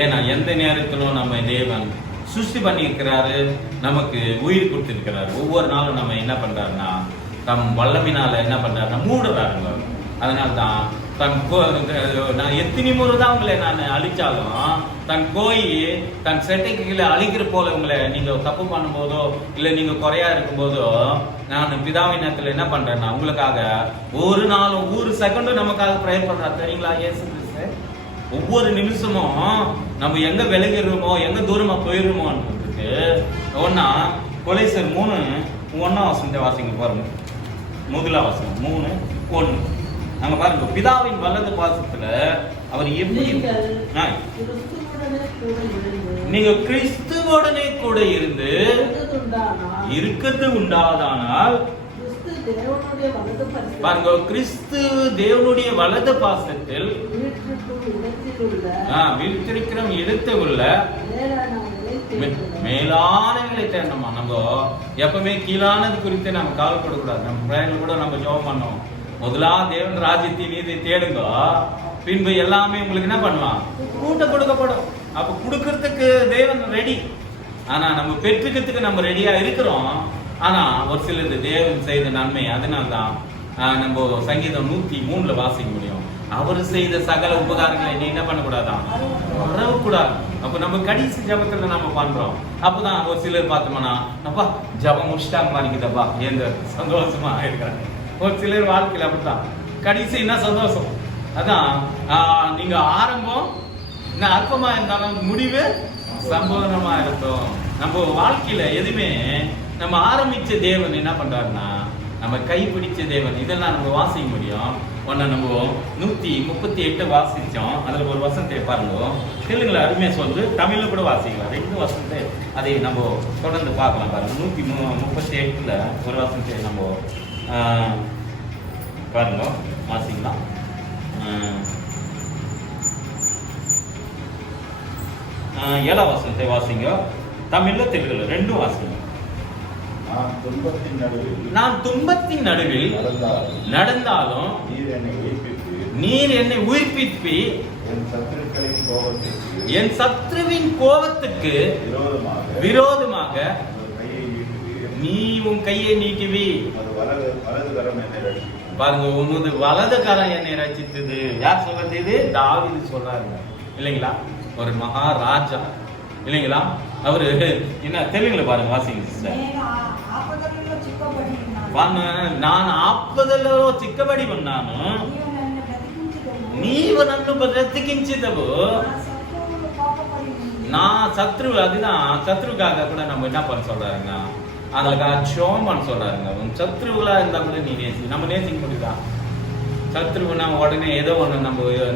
ஏன்னா எந்த நேரத்திலும் நம்ம தேவன் சுஷ்டி பண்ணி இருக்கிறாரு, நமக்கு உயிர் கொடுத்திருக்கிறாரு. ஒவ்வொரு நாளும் நம்ம என்ன பண்றாருன்னா தம் வல்லமினால என்ன பண்றாருன்னா மூடுறாருங்க. அதனால்தான் நான் எத்தனை முறை தான் உங்களை நான் அழிச்சாலும் தன் தன் செட்டைக்கு கீழே அழிக்கிற போல உங்களை நீங்க தப்பு பண்ணும் போதோ இல்ல நீங்க குறையா இருக்கும் போதோ நான் பிதாவின் நேரத்துல என்ன பண்றேன்னா உங்களுக்காக ஒரு நாளும் ஒரு செகண்டும் நமக்காக ப்ரேயர் பண்றாரு. தெரியுங்களா? இயேசு கிறிஸ்து ஒவ்வொரு நிமிஷமும் நம்ம எங்க விலகிடுறோமோ எங்க தூரமா போயிடுமோன்றதுக்கு ஒன்னா கொலைசர் 3:1 வசனத்தை வாசிங்க பாருங்க. முதலாம் வசனம் 3:1 நம்ம பாருங்க. பிதாவின் வலது பாசத்துல அவர் எப்படி நீங்க கிறிஸ்துவுடனே கூட இருந்து இருக்கிறது உண்டாதானால் பாருங்க. கிறிஸ்து தேவனுடைய வலது பாசத்தில் வீழ்த்திருக்கிற இடத்தை உள்ள மேலானவர்களை தேடணுமா? நம்ம எப்பவுமே கீழானது குறித்து நம்ம கவலைப்படக்கூடாது. நம்ம பிரயாணம் கூட நம்ம ஜெபம் பண்ணோம். முதலா தேவன் ராஜ்யத்தை நீதி தேடுங்க, பின்பு எல்லாமே உங்களுக்கு என்ன பண்ணுவான்? கூட்ட கொடுக்கப்படும். அப்ப கொடுக்கறதுக்கு தேவன் ரெடி. ஆனா நம்ம பெற்றுக்கிறதுக்கு நம்ம ரெடியா இருக்கிறோம். ஆனா ஒரு சிலது தேவன் செய்த நன்மை. அதனால்தான் நம்ம சங்கீதம் 103 வாசிக்க முடியும். அவர் செய்த சகல உபகாரங்களை நீ என்ன பண்ணக்கூடாதான்? வரக்கூடாது. அப்ப நம்ம கடைசி ஜபத்துல நம்ம பண்றோம். அப்பதான் ஒரு சிலர் பார்த்தோம்னா அப்பா ஜபம் முடிச்சிட்டாங்க மாதிரிக்குதப்பா எந்த சந்தோஷமா இருக்கிறாங்க. ஒரு சிலர் வாழ்க்கையில் அப்படித்தான். கடைசி என்ன சந்தோஷம்? அதான் நீங்க ஆரம்பம் என்ன அற்பமா இருந்தாலும் முடிவு சம்பூர்ணமா இருக்கும். நம்ம வாழ்க்கையில எதுவுமே நம்ம ஆரம்பிச்ச தேவன் என்ன பண்றாருன்னா நம்ம கைப்பிடிச்ச தேவன். இதெல்லாம் நம்ம வாசிக்க முடியும். ஒன்று நம்ம 138 வாசிச்சோம். அதில் ஒரு வசனத்தை பாருங்க, தெலுங்குல அருமையா சொல்லு, தமிழ்ல கூட வாசிக்கலாம். 2 வசனத்தை அதை நம்ம தொடர்ந்து பார்க்கலாம். பாருங்க 138ல ஒரு வசனத்தை நம்ம பாருங்க வாசிக்கலாம். 7 வசனத்தை வாசிங்க, தமிழ்ல தெலுங்குல 2 வாசிங்க. நான் துன்பத்தின் நடுவில் நடந்தாலும் நீர் என்னை உயிர்ப்பிப்பி என் சத்துருவின் கோபத்துக்கு விரோதமாக நீ உன் கையை நீட்டுவி. பாருங்க, உனது வலது கரம் என்னை ரட்சித்தது. யார் சொல்றது? இது தாவீது சொல்றாருங்க இல்லைங்களா, ஒரு மகாராஜா இல்லைங்களா. அவரு என்ன தெலுங்குல பாருங்க வாசிங்க சிஸ்டர். ನಾನು ಆಪದలో చిక్కబడి ఉన్నాను, నీవు నన్ను బ్రతికించిదవు. நான் சத்ரு, அதுதான் சத்ருக்காக கூட நம்ம என்ன பண்ண சொல்றாருங்க, அதுக்காக ஷோம் பண்ண சொல்றாருங்க. உன் சத்ருவா இருந்தா கூட நீ நம்ம நேசிக்க முடியுதா? சத்ருவுனா உடனே ஏதோ ஒன்று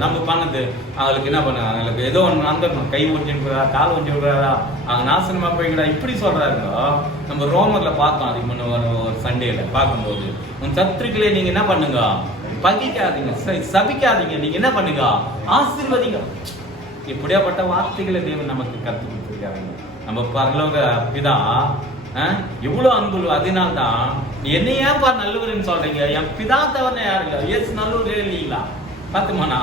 நம்ம பண்ணது அவங்களுக்கு என்ன பண்ண, அவங்களுக்கு ஏதோ ஒன்று நடந்துடணும். கை ஒஞ்சி விடுறா, கால் ஒஞ்சி விடுறாரா, அவங்க நாசனமா போய்கிறா, இப்படி சொல்றாருங்க. நம்ம ரோமர்ல பார்த்தோம் அதுக்கு முன்ன ஒரு சண்டேல பார்க்கும்போது, உன் சத்துருக்களே நீங்க என்ன பண்ணுங்க, பகிக்காதீங்க, சபிக்காதீங்க, நீங்க என்ன பண்ணுங்க, ஆசீர்வதிங்க. இப்படியாப்பட்ட வார்த்தைகளை தேவன் நமக்கு கற்றுக் கொடுத்துருக்காருங்க. நம்ம பரலோக பிதா எவ்வளவு அன்பு. அதனால்தான் என்ன ஏன்பா நல்லவர்னு சொல்றீங்க, என் பிதா தவிர யாருங்க, இயேசு நல்லவரே இல்லைங்களா? பார்த்துமானா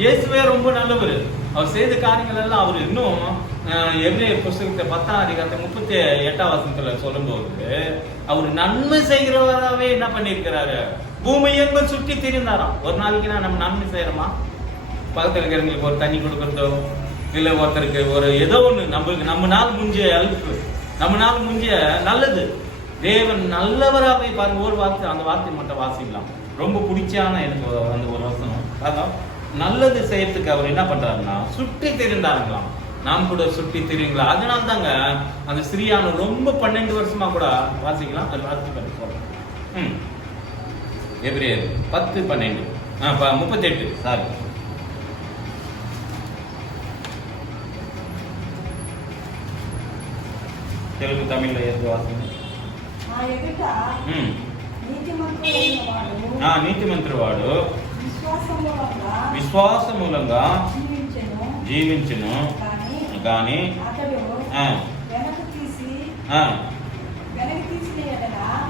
இயேசுவே ரொம்ப நல்லவர். அவர் செய்த காரியங்கள் எல்லாம் அவர் இன்னும் எபிரேயர் புஸ்தகத்தை 10ஆம் அதிகாரத்தை 38ஆம் வசனத்துல சொல்லும்போது, அவர் நன்மை செய்கிறவராகவே என்ன பண்ணிருக்கிறாரு, பூமி எங்க சுற்றி திரிந்தாராம். ஒரு நாளைக்கு நம்ம நன்மை செய்யறோமா? பக்கத்துல இருக்கிறவங்களுக்கு ஒரு தண்ணி கொடுக்கறதோ, இல்ல ஒருத்தருக்கு ஒரு ஏதோ ஒண்ணு நம்மனால முடிஞ்ச ஹெல்ப், நம்மனால முடிஞ்ச நல்லது. தேவன் நல்லவராகவே பாருங்க. ஒரு வார்த்தை, அந்த வார்த்தை மட்டும் வாசிக்கலாம். ரொம்ப பிடிச்சான எனக்கு அந்த ஒரு வசனம். அதான் நல்லது செய்யறதுக்கு அவர் என்ன பண்றாருன்னா சுற்றி தெரிந்தாருங்களாம். நாம் கூட சுற்றி தெரியுங்களா? அதனால தாங்க அந்த ஸ்ரீயான ரொம்ப 12 வருஷமா கூட வாசிக்கலாம். அது வாசி பண்ணி சொல்றேன். எபிரேயர் 10:12 38 சாரி, తెలుగు తమిళ ఏది వాసింది? నీతిమంతుడు వాడు విశ్వాసమూలంగా జీవించును, కానీ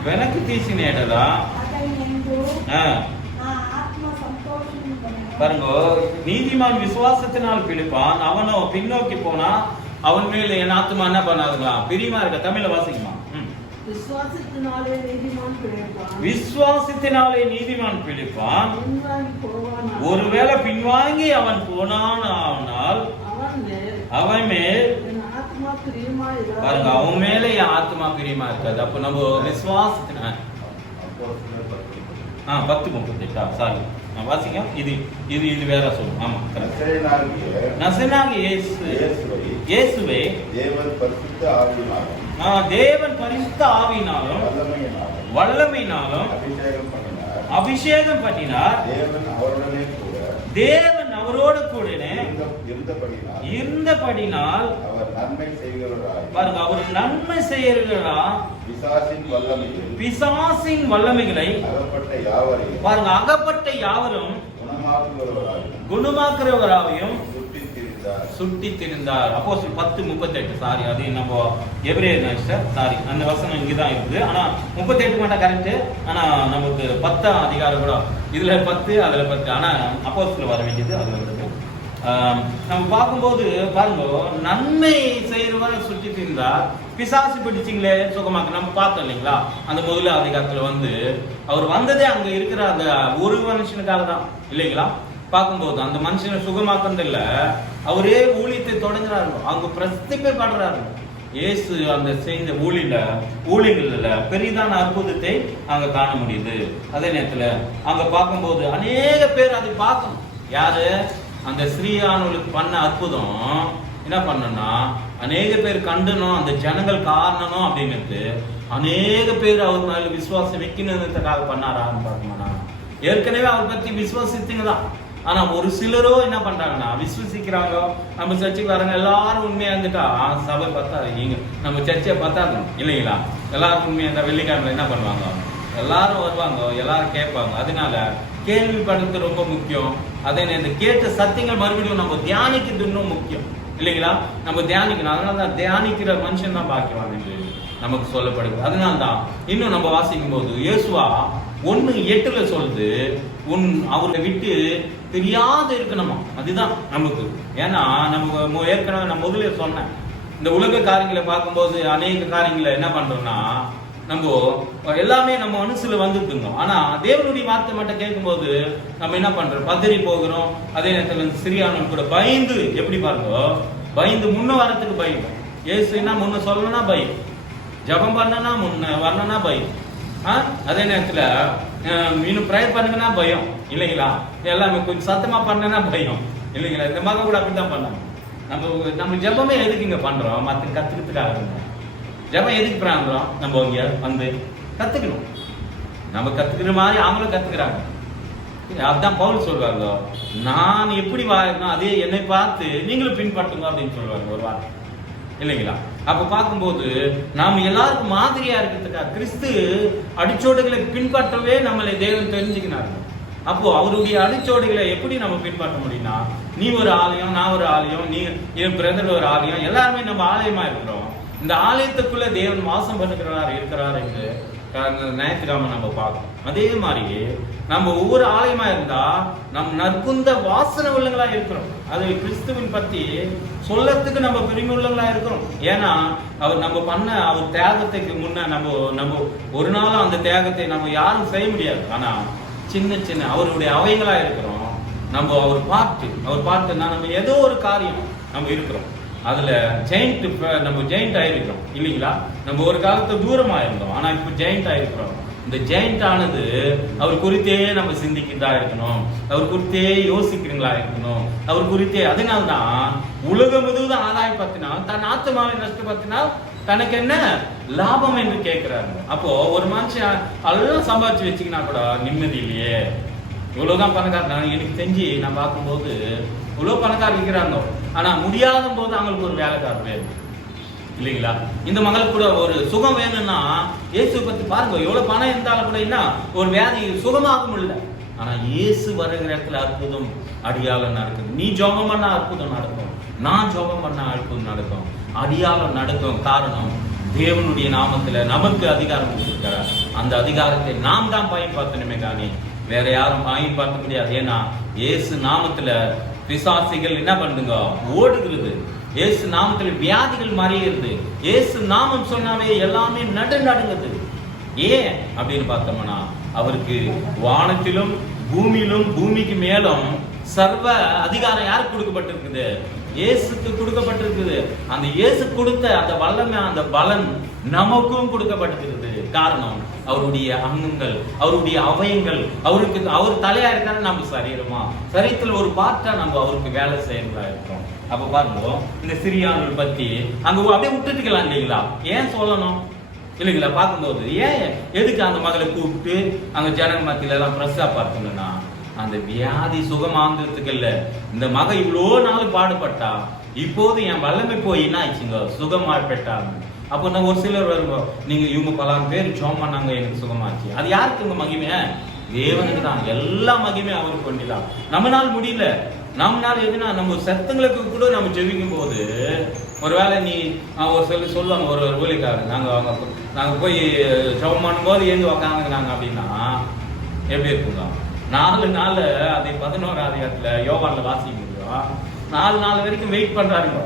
వెనక్కి తీసిన ఎడల பாருங்க, நீதிமான் விசுவாசத்தினால் பிழைப்பான், அவனோ பின்னோக்கி போனா அவன் மேல என் ஆத்மா என்ன பண்ணாதுங்களா, பிரியமா இருக்க. தமிழ்ல வாசிக்குமா? விசுவாசத்தினாலே நீதிமான் பிழைப்பான், ஒருவேளை பின்வாங்கி அவன் போனான் ஆனால் அவன் மேல் பாருங்க, அவன் மேல என் ஆத்மா பிரியமா இருக்காது. அப்ப நம்ம விசுவாசத்தின 10:38 சாரி வாசிங்க. இது இது இது வேற சொல்லும். ஆமா, நசனாகிய இயேசுவை தேவன் பரிசுத்த ஆவியினாலும் வல்லமையினாலும் அபிஷேகம் பண்ணினார். தேவன் அவரோடு கூட இருந்தபடினால் பாருங்க, அவர் நன்மை செய்கிறா பிசாசின் வல்லமைகளை பாருங்க அகப்பட்ட யாவரும் குணமாக்குறவராகவும் சுட்டி திரிந்தார். அப்போஸ்தலர் 10:38 சாரி, அது நம்ம எபிரேயர் சாரி, அந்த வசனம் இங்கதான் இருக்குது. ஆனா 38 மட்டும் கரெக்ட். ஆனா நமக்கு 10ஆம் அதிகாரம் கூட இதுல 10 அதுல 10, ஆனா அப்போஸ்தலர் வர வேண்டியது அது வந்தது. நம்ம பார்க்கும்போது பாருங்க, நன்மை செய்யறவரை சுற்றி திரிந்தா பிசாசு பிடிச்சிங்களே சுகமாக்கு நம்ம பார்த்தோம் இல்லைங்களா? அந்த முதல்ல அதிகாரத்துல அவர் வந்ததே அங்க இருக்கிற அந்த ஒரு மனுஷனுக்காக தான் இல்லைங்களா? பார்க்கும்போது அந்த மனுஷனை சுகமாக்குறது இல்ல, அவரே ஊழியத்தை தொடங்குறாரு, அவங்க பிரசித்தி பாடுறாரு. இயேசு அந்த செய்த ஊழியங்கள்ல பெரிதான அற்புதத்தை அங்க காண முடியுது. அதே நேரத்துல அங்க பார்க்கும்போது அநேக பேர் அதை பார்க்கணும். யாரு? அந்த ஸ்ரீயானுக்கு பண்ண அற்புதம் என்ன பண்ணா அநேக பேர் கண்டனும், அந்த ஜனங்கள் காரணனும் அப்படின்னுட்டு அநேக பேர் அவர் மேல விசுவாசம் வைக்கணுன்றதுக்காக பண்ணாரான்னு பார்க்கணும்னா, ஏற்கனவே அவர் பத்தி விசுவாசித்தீங்க தான். ஆனா ஒரு சிலரோ என்ன பண்றாங்கன்னா, விசுவசிக்கிறாங்க, நம்ம சர்ச்சுக்கு வராங்க, எல்லாரும் உண்மையா இருந்துட்டா சபை பார்த்தா இங்க நம்ம சர்ச்சை பார்த்தாங்க இல்லைங்களா, எல்லாரும் உண்மையா இருந்தா வெள்ளிக்கிழமை என்ன பண்ணுவாங்க, எல்லாரும் வருவாங்க, எல்லாரும் கேட்பாங்க. அதனால கேள்விப்படுறது ரொம்ப முக்கியம். அதே இந்த கேட்ட சத்தியங்கள் மறுபடியும் நம்ம தியானிக்கிறது இன்னும் முக்கியம் இல்லைங்களா. நம்ம தியானிக்கணும். அதனாலதான் தியானிக்கிற மனுஷன் தான் பாக்கியவான் என்று நமக்கு சொல்லப்படுது. அதனால்தான் இன்னும் நம்ம வாசிக்கும் போது இயேசுவா 1:8 சொல்லுது, அவரை விட்டு தெரியாத இருக்கணுமா. அதுதான் நமக்கு. ஏன்னா நம்ம ஏற்கனவே நான் முதல்ல சொன்னேன், இந்த உலக காரியங்களை பார்க்கும்போது அநேக காரியங்களை என்ன பண்றோம்னா, நம்ம எல்லாமே நம்ம மனசுல வந்துட்டுங்க. ஆனா தேவனுடைய வார்த்தை மட்டும் கேட்கும்போது நம்ம என்ன பண்றோம், பதறி போகிறோம். அதே நேரத்தில் சிறியானவன் கூட பயந்து, எப்படி பாருங்க, பயந்து முன்ன வரத்துக்கு பயம். ஏசுனா முன்ன சொல்லணும்னா பயம், ஜபம் பண்ணனா முன்ன வரணும்னா பயம். அதே நேரத்துல இன்னும் ப்ரேயர் பண்ணுங்கன்னா பயம் இல்லைங்களா, எல்லாமே கொஞ்சம் சத்தமா பண்ணனா பயம் இல்லைங்களா. இந்த மகன் கூட அப்படித்தான் பண்ணாங்க. நம்ம ஜபமே எதுக்கு இங்க பண்றோம், மத்த கத்துக்கிறதுக்காக. ஜபம் எதுக்கு பண்றோம், நம்ம இங்க வந்து கத்துக்கணும். நம்ம கத்துக்கிற மாதிரி அவங்களும் கத்துக்கிறாங்க. அதுதான் பவுல் சொல்றாங்க, நான் எப்படி வாழணும் அதே என்னை பார்த்து நீங்களும் பின்பற்றுங்க அப்படின்னு சொல்லுவாங்க ஒரு வாரம் இல்லைங்களா. அப்ப பார்க்கும்போது நாம எல்லாருக்கும் மாதிரியா இருக்கிறதுக்காக கிறிஸ்து அடிச்சோடுகளை பின்பற்றவே நம்மளை தேவன் தெரிஞ்சுக்கினாரு. அப்போ அவருடைய அடிச்சோடுகளை எப்படி நம்ம பின்பற்ற முடியும்னா, நீ ஒரு ஆலயம், நான் ஒரு ஆலயம், நீ என் பிரதர் ஒரு ஆலயம், எல்லாருமே நம்ம ஆலயமா இருக்கிறோம். இந்த ஆலயத்துக்குள்ள தேவன் வாசம் இருக்கிறார் என்று ஞாயிற்றுக்கிழமை நம்ம பார்க்கணும். அதே மாதிரி நம்ம ஒவ்வொரு ஆலயமா இருந்தா நம் நற்குந்த வாசனை உள்ளங்களா இருக்கிறோம். அது கிறிஸ்துவின் பத்தி சொல்லறதுக்கு நம்ம பெருமை உள்ளங்களா இருக்கிறோம். ஏன்னா அவர் நம்ம பண்ண அவர் தியாகத்துக்கு முன்ன நம்ம ஒரு நாளும் அந்த தியாகத்தை நம்ம யாரும் செய்ய முடியாது. ஆனா சின்ன சின்ன அவருடைய அவைகளா இருக்கிறோம். அவர் பார்த்து நம்ம ஏதோ ஒரு காரியம் நம்ம இருக்கிறோம். அதுல நம்ம ஜெயிண்ட் ஆயிருக்கிறோம் இல்லைங்களா. நம்ம ஒரு காலத்துல தூரமா இருந்தோம், ஆனா இப்ப ஜெயிண்ட் ஆயிருக்கிறோம். இந்த ஜெயிண்ட் ஆனது அவர் குறித்தே நம்ம சிந்திக்கிறதா இருக்கணும், அவர் குறித்தே யோசிக்கிறீங்களா இருக்கணும், அவர் குறித்தே. அதனால்தான் உலகம் முழுவதும் ஆதாயம் பார்த்தினால் தன் ஆத்மாவை நஷ்டப்படுத்தினால் தனக்கு என்ன லாபம் என்று கேட்கிறாரு. அப்போ ஒரு மனுஷன் அதெல்லாம் சம்பாதிச்சு வச்சுக்கினா கூட நிம்மதி இல்லையே. இவ்வளவுதான் பணக்காரன் எனக்கு தெரிஞ்சு நான் பார்க்கும்போது இவ்வளவு பணக்காரர் இருக்கிறாங்க, ஆனா முடியாத போது அவங்களுக்கு ஒரு வேலைக்காரர் வேணும் இல்லைங்களா. இந்த மகளுக்கு கூட ஒரு சுகம் வேணும்னா இயேசு பத்தி பாருங்க, எவ்வளவு பணம் இருந்தாலும் கூட என்ன ஒரு வியாதி சுகமாகவும் இல்லை. ஆனா இயேசு வருகிற இடத்துல அற்புதம் அடியாளம் நடக்குது. நீ ஜோபம் பண்ணா அற்புதம் நடக்கும், நான் ஜோபம் பண்ணா அற்புதம் நடக்கும், அடியாளம் நடக்கும். காரணம் தேவனுடைய நாமத்துல நமக்கு அதிகாரம் கொடுத்திருக்கிறார். அந்த அதிகாரத்தை நாம் தான் பயன்படுத்தணுமே காணி வேற யாரும் பயன்படுத்த முடியாது. ஏன்னா இயேசு நாமத்துல பிசாசிகள் என்ன பண்ணுங்க, ஓடுகிறது. இயேசு நாமத்துல வியாதிகள் மறைகிறது. இயேசு நாமம் சொன்னாவே எல்லாமே நடுங்குது. ஏன் அப்படின்னு பார்த்தோம்னா, அவருக்கு வானத்திலும் பூமியிலும் பூமிக்கு மேலும் சர்வ அதிகாரம் யாருக்கு கொடுக்கப்பட்டிருக்குது, இயேசுக்கு கொடுக்கப்பட்டிருக்குது. அந்த இயேசு கொடுத்த அந்த வல்லமை, அந்த பலன் நமக்கும் கொடுக்கப்பட்டிருக்கிறது. காரணம் அவருடைய அங்கங்கள், அவருடைய அவயங்கள். அவர் தலையா இருக்காரு, நம்ம சரீரமா சரீரத்துல ஒரு பார்ட்டா நம்ம அவருக்கு வேலை செய்யறதா இருக்கோம். அப்ப பாருங்க, இந்த சிறியானவர்கள் பத்தி அங்க அப்படியே விட்டுட்டுக்கலாம் இல்லைங்களா. ஏன் சொல்லணும் இல்லைங்களா. பார்க்கும்போது ஏன் எதுக்கு அந்த மகளை கூப்பிட்டு அங்க ஜனங்க மத்தியில எல்லாம் பிரஸ்ஸா பார்த்தோம்னா, அந்த வியாதி சுகமாந்ததுக்கு இல்ல. இந்த மக இவ்வளோ நாள் பாடுபட்டா, இப்போது என் வல்லமை போய் என்ன ஆயிடுச்சுங்க, சுகமா பெற்றாங்க. அப்போ நான் ஒரு சிலர் வருவோம், நீங்க இவங்க பல பேர் ஜோம் பண்ணாங்க, எனக்கு சுகமாச்சு. அது யாருக்கு உங்க மகிமை? தேவனுக்கு தான். எல்லா மகிமே அவருக்கு கொண்டிதான். நம்மளால முடியல. நம்மளால எதுனா நம்ம சத்தங்களுக்கு கூட நம்ம ஜெபிக்கும் போது, ஒருவேளை நீ ஒரு சொல்லுவாங்க, ஒரு ஊழியக்காரர் நாங்க போய் ஜெபம் பண்ணும் போது ஏந்து உக்காந்துக்கிறாங்க அப்படின்னா எப்படி இருக்குங்க. 4 நாள் அதை 11ஆம் அதிகாரத்துல யோவான்ல வாசிக்க முடியும். 4 நாள் வரைக்கும் வெயிட் பண்றாருங்க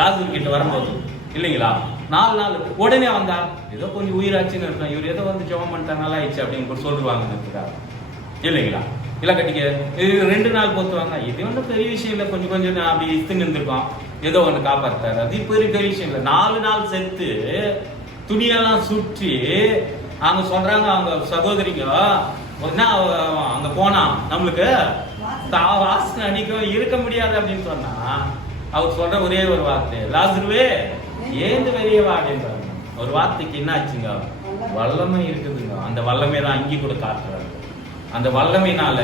லாசர் கிட்ட வரும்போது இல்லைங்களா. 4 நாள் உடனே வந்தா ஏதோ கொஞ்சம் உயிராச்சுன்னு இருக்கும், இவர் ஏதோ வந்து ஜெபம் பண்ணிட்டா நல்லா ஆயிடுச்சு அப்படின்னு சொல்லுவாங்க இல்லைங்களா. இல்லை கட்டிக்க 2 நாள் போத்துவாங்க, இது ஒன்றும் பெரிய விஷயம் இல்லை, கொஞ்சம் கொஞ்சம் அப்படி இஸ்துன்னு இருந்திருக்கோம், ஏதோ ஒன்று காப்பாற்றாரு, அது பெரிய விஷயம் இல்லை. 4 நாள் செத்து துணியெல்லாம் சுற்றி அவங்க சொல்றாங்க, அவங்க சகோதரிங்க அங்க போனா நம்மளுக்கு வாசனை அடிக்கும், இருக்க முடியாது அப்படின்னு சொன்னா அவர் சொல்ற ஒரே ஒரு வார்த்தை, லாசருவே ஏந்து வெளியே வாடின்றாங்க. ஒரு வார்த்தைக்கு என்ன ஆச்சுங்க? வல்லமை இருக்குதுங்க. அந்த வல்லமை தான் அங்கி கூட காட்டுறாங்க. அந்த வல்லமையினால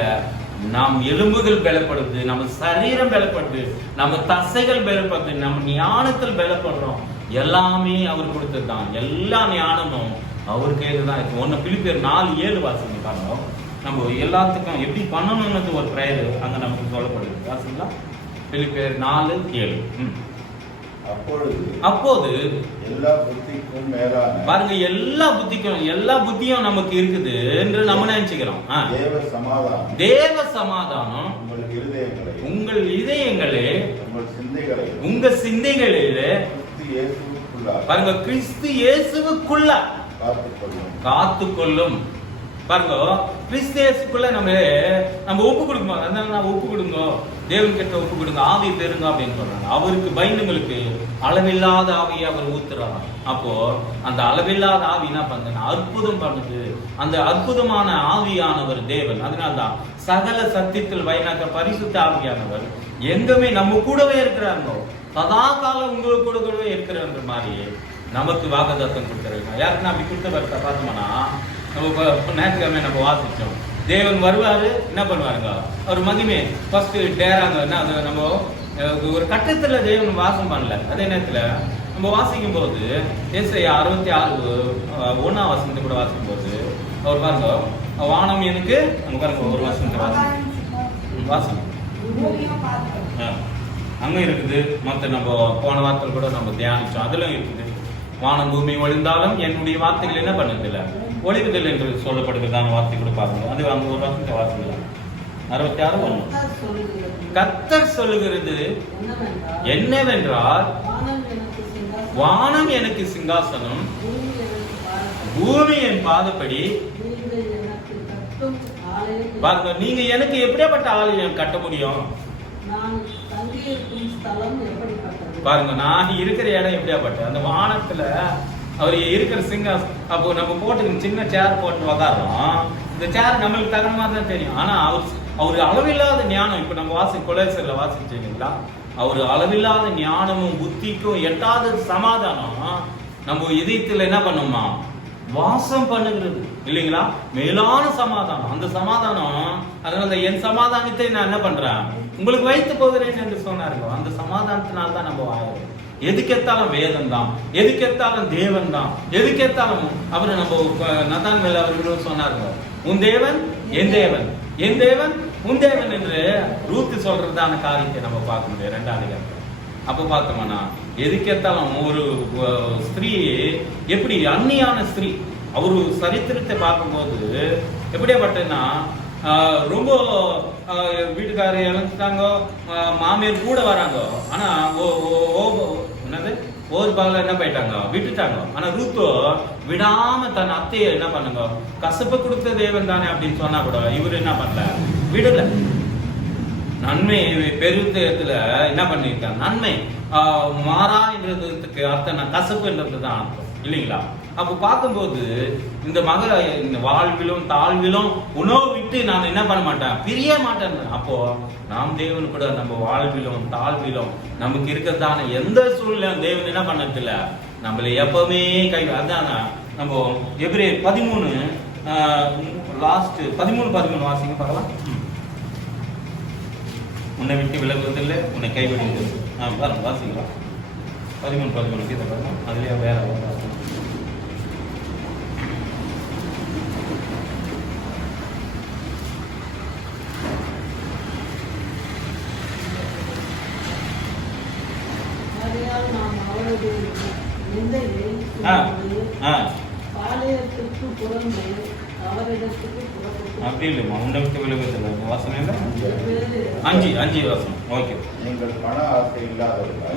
நாம் எலும்புகள் பலப்படுது, நம்ம சரீரம் பலப்படுது, நம்ம தசைகள் பலப்படுது, நம்ம ஞானத்தில் பலப்படுறோம். எல்லாமே அவர் கொடுத்தது தான். எல்லா ஞானமும் அவர் கையில தான் இருக்கு. ஒன்னு பிலிப்பியர் 4:7 வாசிங்க பாருங்க. நம்ம எல்லாத்துக்கும் எப்படி பண்ணணும்னு ஒரு பிரேயர் அங்க நமக்கு சொல்லப்படுது. வாசிங்களா? பிலிப்பியர் 4:7. அப்போது எல்லா புத்திக்கும் மேலான பாருங்க, எல்லா புத்தியும் நமக்கு இருக்குது என்று நம்ம நினைச்சுக்கிறோம். தேவ சமாதானம் உங்கள் இதயங்களே உங்க சிந்தைகளிலே பாருங்க கிறிஸ்து இயேசுவுக்குள்ள காத்துக்கொள்ளும். பாருங்க, கிறிஸ்து இயேசுக்குள்ள நம்ம ஒப்பு கொடுக்கணும். அதனால நான் ஒப்பு கொடுங்க, தேவன் கிட்ட ஒப்பு கொடுங்க, ஆவி பெறுங்க அப்படின்னு சொல்றாங்க. அவருக்கு பயந்தவங்களுக்கு அளவில்லாத ஆவியை அவர் ஊத்துறாங்க. அப்போ அந்த அளவில்லாத ஆவி என்ன பண்ணுங்க, அற்புதம் பண்ணுது. அந்த அற்புதமான ஆவியானவர் தேவன். அதனால்தான் சகல சத்தியத்தில் பயனாக்க பரிசுத்த ஆவியானவர் எங்குமே நம்ம கூடவே இருக்கிறாங்க. சதா காலம் உங்களுக்கு கூடவே இருக்கிறன்ற மாதிரி நமக்கு வாக்குத்தத்தம் கொடுத்துருக்காங்க. யாருக்கு அப்படி கொடுத்த பார்த்தோம்னா, நம்ம ஞாயிற்றுக்கிழமை நம்ம வாசிச்சோம். தேவன் வருவாரு, என்ன பண்ணுவாருங்க, அவர் மகிமே ஃபர்ஸ்ட் டேராங்க. என்ன நம்ம ஒரு கட்டத்துல தேவன் வாசம் பண்ணல. அதே நேரத்துல நம்ம வாசிக்கும் போது ஏசாயா 66:1 வசனத்தை கூட வாசிக்கும் போது அவர் பாருங்க, வானம் எனக்கு அங்க பாருங்க ஒரு வசனத்தை வாசிக்கும் அங்க இருக்குது. மற்ற நம்ம போன வார்த்தைகள் கூட நம்ம தியானிச்சோம், அதுல இருக்குது. வானம் பூமி ஒழிந்தாலும் என்னுடைய வார்த்தைகள் என்ன பண்ணதில்லை, ஒளிவுதல் என்று சொல்லப்படுகிறதான வார்த்தை கூட பாருங்க. அது அங்க ஒரு வார்த்தை வாசிக்கலாம். 66:1 கர்த்தர் சொல்லுகிறது என்னவென்றால், வானம் எனக்கு சிங்காசனம், பூமி என் பாதப்படி. பாருங்க, நீங்க எனக்கு எப்படியாப்பட்ட ஆலயம் கட்ட முடியும்? பாருங்க, நான் இருக்கிற இடம் எப்படியாப்பட்ட அந்த வானத்துல அவர் இருக்கிற சிங்காசனம். அப்போ நம்ம போட்டு சின்ன சேர் போட்டு உக்காடுறோம். இந்த சேர் நம்மளுக்கு தகுந்த மாதிரி தான் தெரியும். ஆனா அவரு அளவில்லாத ஞானம். இப்ப நம்ம கொலேசர்ல வாசிச்சீங்களா, அவரு அளவில்லாத ஞானமும் புத்திக்கும் எட்டாவது சமாதானம் நம்ம இதயத்துல என்ன பண்ணுமா, வாசம் பண்ணுகிறது இல்லைங்களா? மேலான சமாதானம். அந்த சமாதானம், அதனால என் சமாதானத்தை நான் என்ன பண்றேன், உங்களுக்கு வைத்து போகிறேன் என்று சொன்னாருங்க. அந்த சமாதானத்தினால்தான் நம்ம வாழறோம். எதுக்கேத்தாலும் வேதம் தான், எதுக்கேத்தாலும் தேவன் தான், எதுக்கேத்தாலும் அவரு நம்ம நதான்வேல் அவர்களும் சொன்னாருங்க, உன் தேவன் என் தேவன், என் தேவன் உன் தேவன் என்று ரூத்து சொல்றதான காரியத்தை நம்ம பார்க்க முடியும் 2ஆம் அதிகாரத்துல. அப்ப பார்த்தோம்னா எதுக்கேத்தாலும் ஒரு ஸ்திரீ எப்படி அந்நியான ஸ்திரீ, அவரு சரித்திரத்தை பார்க்கும்போது எப்படியாப்பட்டன்னா, ரொம்ப வீட்டுக்காரர் இழந்துட்டாங்க, மாமியார் கூட வராங்க. ஆனா என்னது ஒரு பகல என்ன போயிட்டாங்க, விட்டுட்டாங்க. ஆனா ரூத்தோ விடாம தன் அத்தையை என்ன பண்ணுங்க, கசப்ப கொடுத்த தேவன் தானே அப்படின்னு சொன்னா கூட இவரு என்ன பண்ணல, விடல. நன்மை பெருத்துல என்ன பண்ணிருக்காங்க, நன்மை மாறா என்றதுக்கு அர்த்தம் கசப்பு என்றது தான் அர்த்தம் இல்லைங்களா? அப்ப பார்க்கும்போது இந்த இந்த வாழ்விலும் தாழ்விலும் உணவு விட்டு நான் என்ன பண்ண மாட்டேன், பிரிய மாட்டேன். அப்போ நாம் தேவன் கூட நம்ம வாழ்விலும் தாழ்விலும் நமக்கு இருக்கிறதான எந்த சூழ்நிலையும் தேவன் என்ன பண்ணதில்ல, நம்மள எப்பவுமே அதான் நம்ம எபிரேயர் 13 லாஸ்ட் 13 வாசிங்க பார்க்கலாம். உன்னை விட்டு விலகுவதில்லை, உன்னை கைவிடுவது. பாருங்க வாசிங்களா 13 இதை பாருங்க. அதுலயே வேற அப்படி இல்லையா, உன்னை விட்டு விலகுவதில்லை வாசனை 5 வாசனம். ஓகே.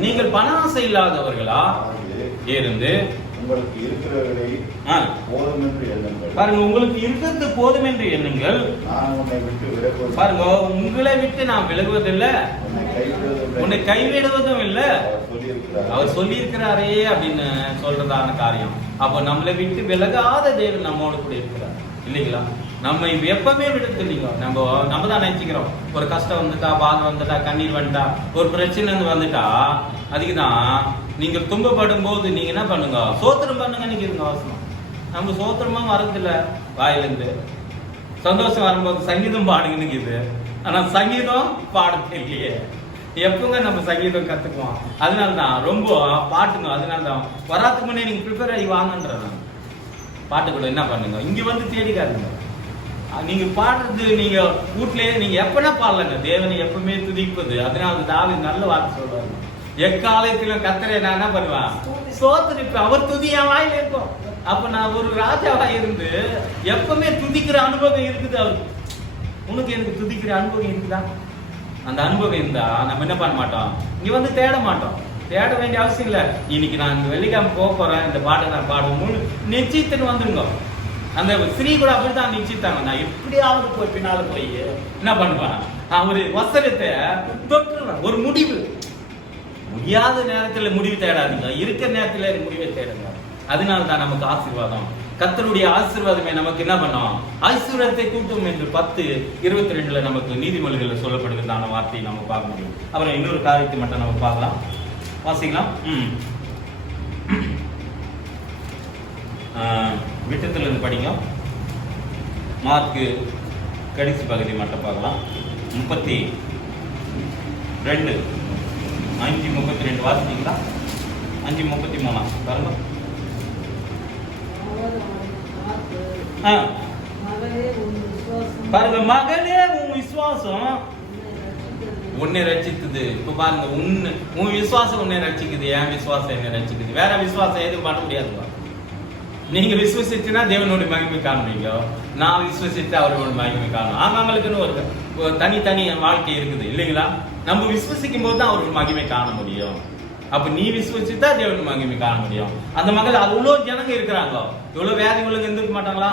நீங்கள் பண ஆசை இல்லாதவர்களா இருந்து உங்களுக்கு இருக்கிறவர்களை போதும் என்று எண்ணுங்கள். பாருங்க, உங்களுக்கு இருக்கிறது போதும் என்று எண்ணுங்கள். நான் உன்னை விட்டு விலகுவது, பாருங்க, உங்களை விட்டு நான் விலகுவதில்லை, உன்னை உன்னை கைவிடுவதும் இல்ல சொல்லியிருக்கிறார். அவர் சொல்லியிருக்கிறாரே அப்படின்னு சொல்றதான காரியம். அப்போ நம்மளை விட்டு விலகாத தேவன் நம்மோடு கூட இருக்கிறார் இல்லைங்களா? நம்ம எப்பவுமே விடுறது இல்லைங்க. நம்ம தான் நினைச்சுக்கிறோம், ஒரு கஷ்டம் வந்துட்டா, பாதை வந்துட்டா, கண்ணீர் வந்துட்டா, ஒரு பிரச்சனை வந்துட்டா, அதுக்குதான் நீங்க துன்பப்படும் போது நீங்க என்ன பண்ணுங்க, சோத்திரம் பண்ணுங்க நினைக்கிறீங்க அவசரம். நம்ம சோத்திரமா வரதில்ல வாயிலிருந்து. சந்தோஷம் வரும்போது சங்கீதம் பாடுங்கன்னு நிக்குது, ஆனா சங்கீதம் பாடுறது இல்லையே. எப்பங்க நம்ம சங்கீதம் கத்துக்குவோம்? அதனாலதான் ரொம்ப பாட்டுங்க. அதனாலதான் வராதுக்கு முன்னே நீங்க ப்ரிப்பேர் ஆகி வாங்கன்ற பாட்டு கூட என்ன பண்ணுங்க, இங்க வந்து தேடிக்காதுங்க. நீங்க பாடுறது நீங்க வீட்லயே நீங்க எப்பனா பாடலங்க. தேவனை எப்பவுமே துதிப்பது. அதனால தாவீது நல்ல வார்த்தை சொல்றாரு, எக்காலத்திலும் கர்த்தரை நான் என்ன பண்ணுவேன், ஸ்தோத்திரிப்பேன். அவர் துதி என் வாயில இருக்கும். அப்ப நான் ஒரு ராஜாவா இருந்து எப்பவுமே துதிக்கிற அனுபவம் இருக்குது அவருக்கு. உனக்கு எனக்கு துதிக்கிற அனுபவம் இருக்குதா? அந்த அனுபவம் இருந்தா நம்ம என்ன பண்ண மாட்டோம், இங்க வந்து தேட மாட்டோம். தேட வேண்டிய அவசியம் இல்ல. இன்னைக்கு நான் வெள்ளிக்கிழமை போக போறேன், இந்த பாட்டை நான் பாடுவோம் நிச்சயத்துன்னு வந்துருங்க. அந்த ஸ்ரீ கூட அப்படித்தான் நிச்சயித்தாங்க. நான் எப்படியாவது போய் பின்னால போய் என்ன பண்ணுவேன், ஒரு வசனத்தை தொற்றுவேன். ஒரு முடிவு, முடியாத நேரத்துல முடிவு தேடாதீங்க, இருக்கிற நேரத்துல முடிவை தேடுங்க. அதனால தான் நமக்கு ஆசீர்வாதம். கர்த்தருடைய ஆசீர்வாதமே நமக்கு என்ன பண்ணோம், ஐஸ்வர்யத்தை கூட்டும் என்று 10:22 நமக்கு நீதிமொழிகளில் சொல்லப்படுகிறதான வார்த்தையை நம்ம பார்க்க முடியும். அப்புறம் இன்னொரு காரியத்தை மட்டும் நம்ம பார்க்கலாம், வாசிக்கலாம். விட்டத்துல இருந்து படிங்க. மார்க்கு கடைசி பகுதி மட்டும் பார்க்கலாம். 32 5:32 வாசித்தீங்களா? 5:33 பாருங்க. பாருங்க, மகனே உன் விசுவாசம் உன்னை ரட்சித்தது. இப்ப பாருங்க, உன் விசுவாசம் உன்னை ரட்சிக்குது, என் விசுவாசம் என்ன ரட்சிக்குது. வேற விசுவாசம் எதுவும் பண்ண முடியாது. நீங்க விசுவசிச்சுன்னா தேவனுடைய மகிமை காணுவீங்க, நான் விசுவசித்து அவரோட மகிமை காணும். அவங்களுக்குன்னு ஒரு தனி வாழ்க்கை இருக்குது இல்லைங்களா? நம்ம விசுவசிக்கும் போது தான் அவருக்கு மகிமை காண முடியும். அப்ப நீ விசுவசித்தா தேவனுடைய மகிமை காண முடியும். அந்த மகள் அவ்வளோ ஜனங்க இருக்கிறாங்க, இவ்வளவு வியாதி உலகம் இருந்துக்க மாட்டாங்களா?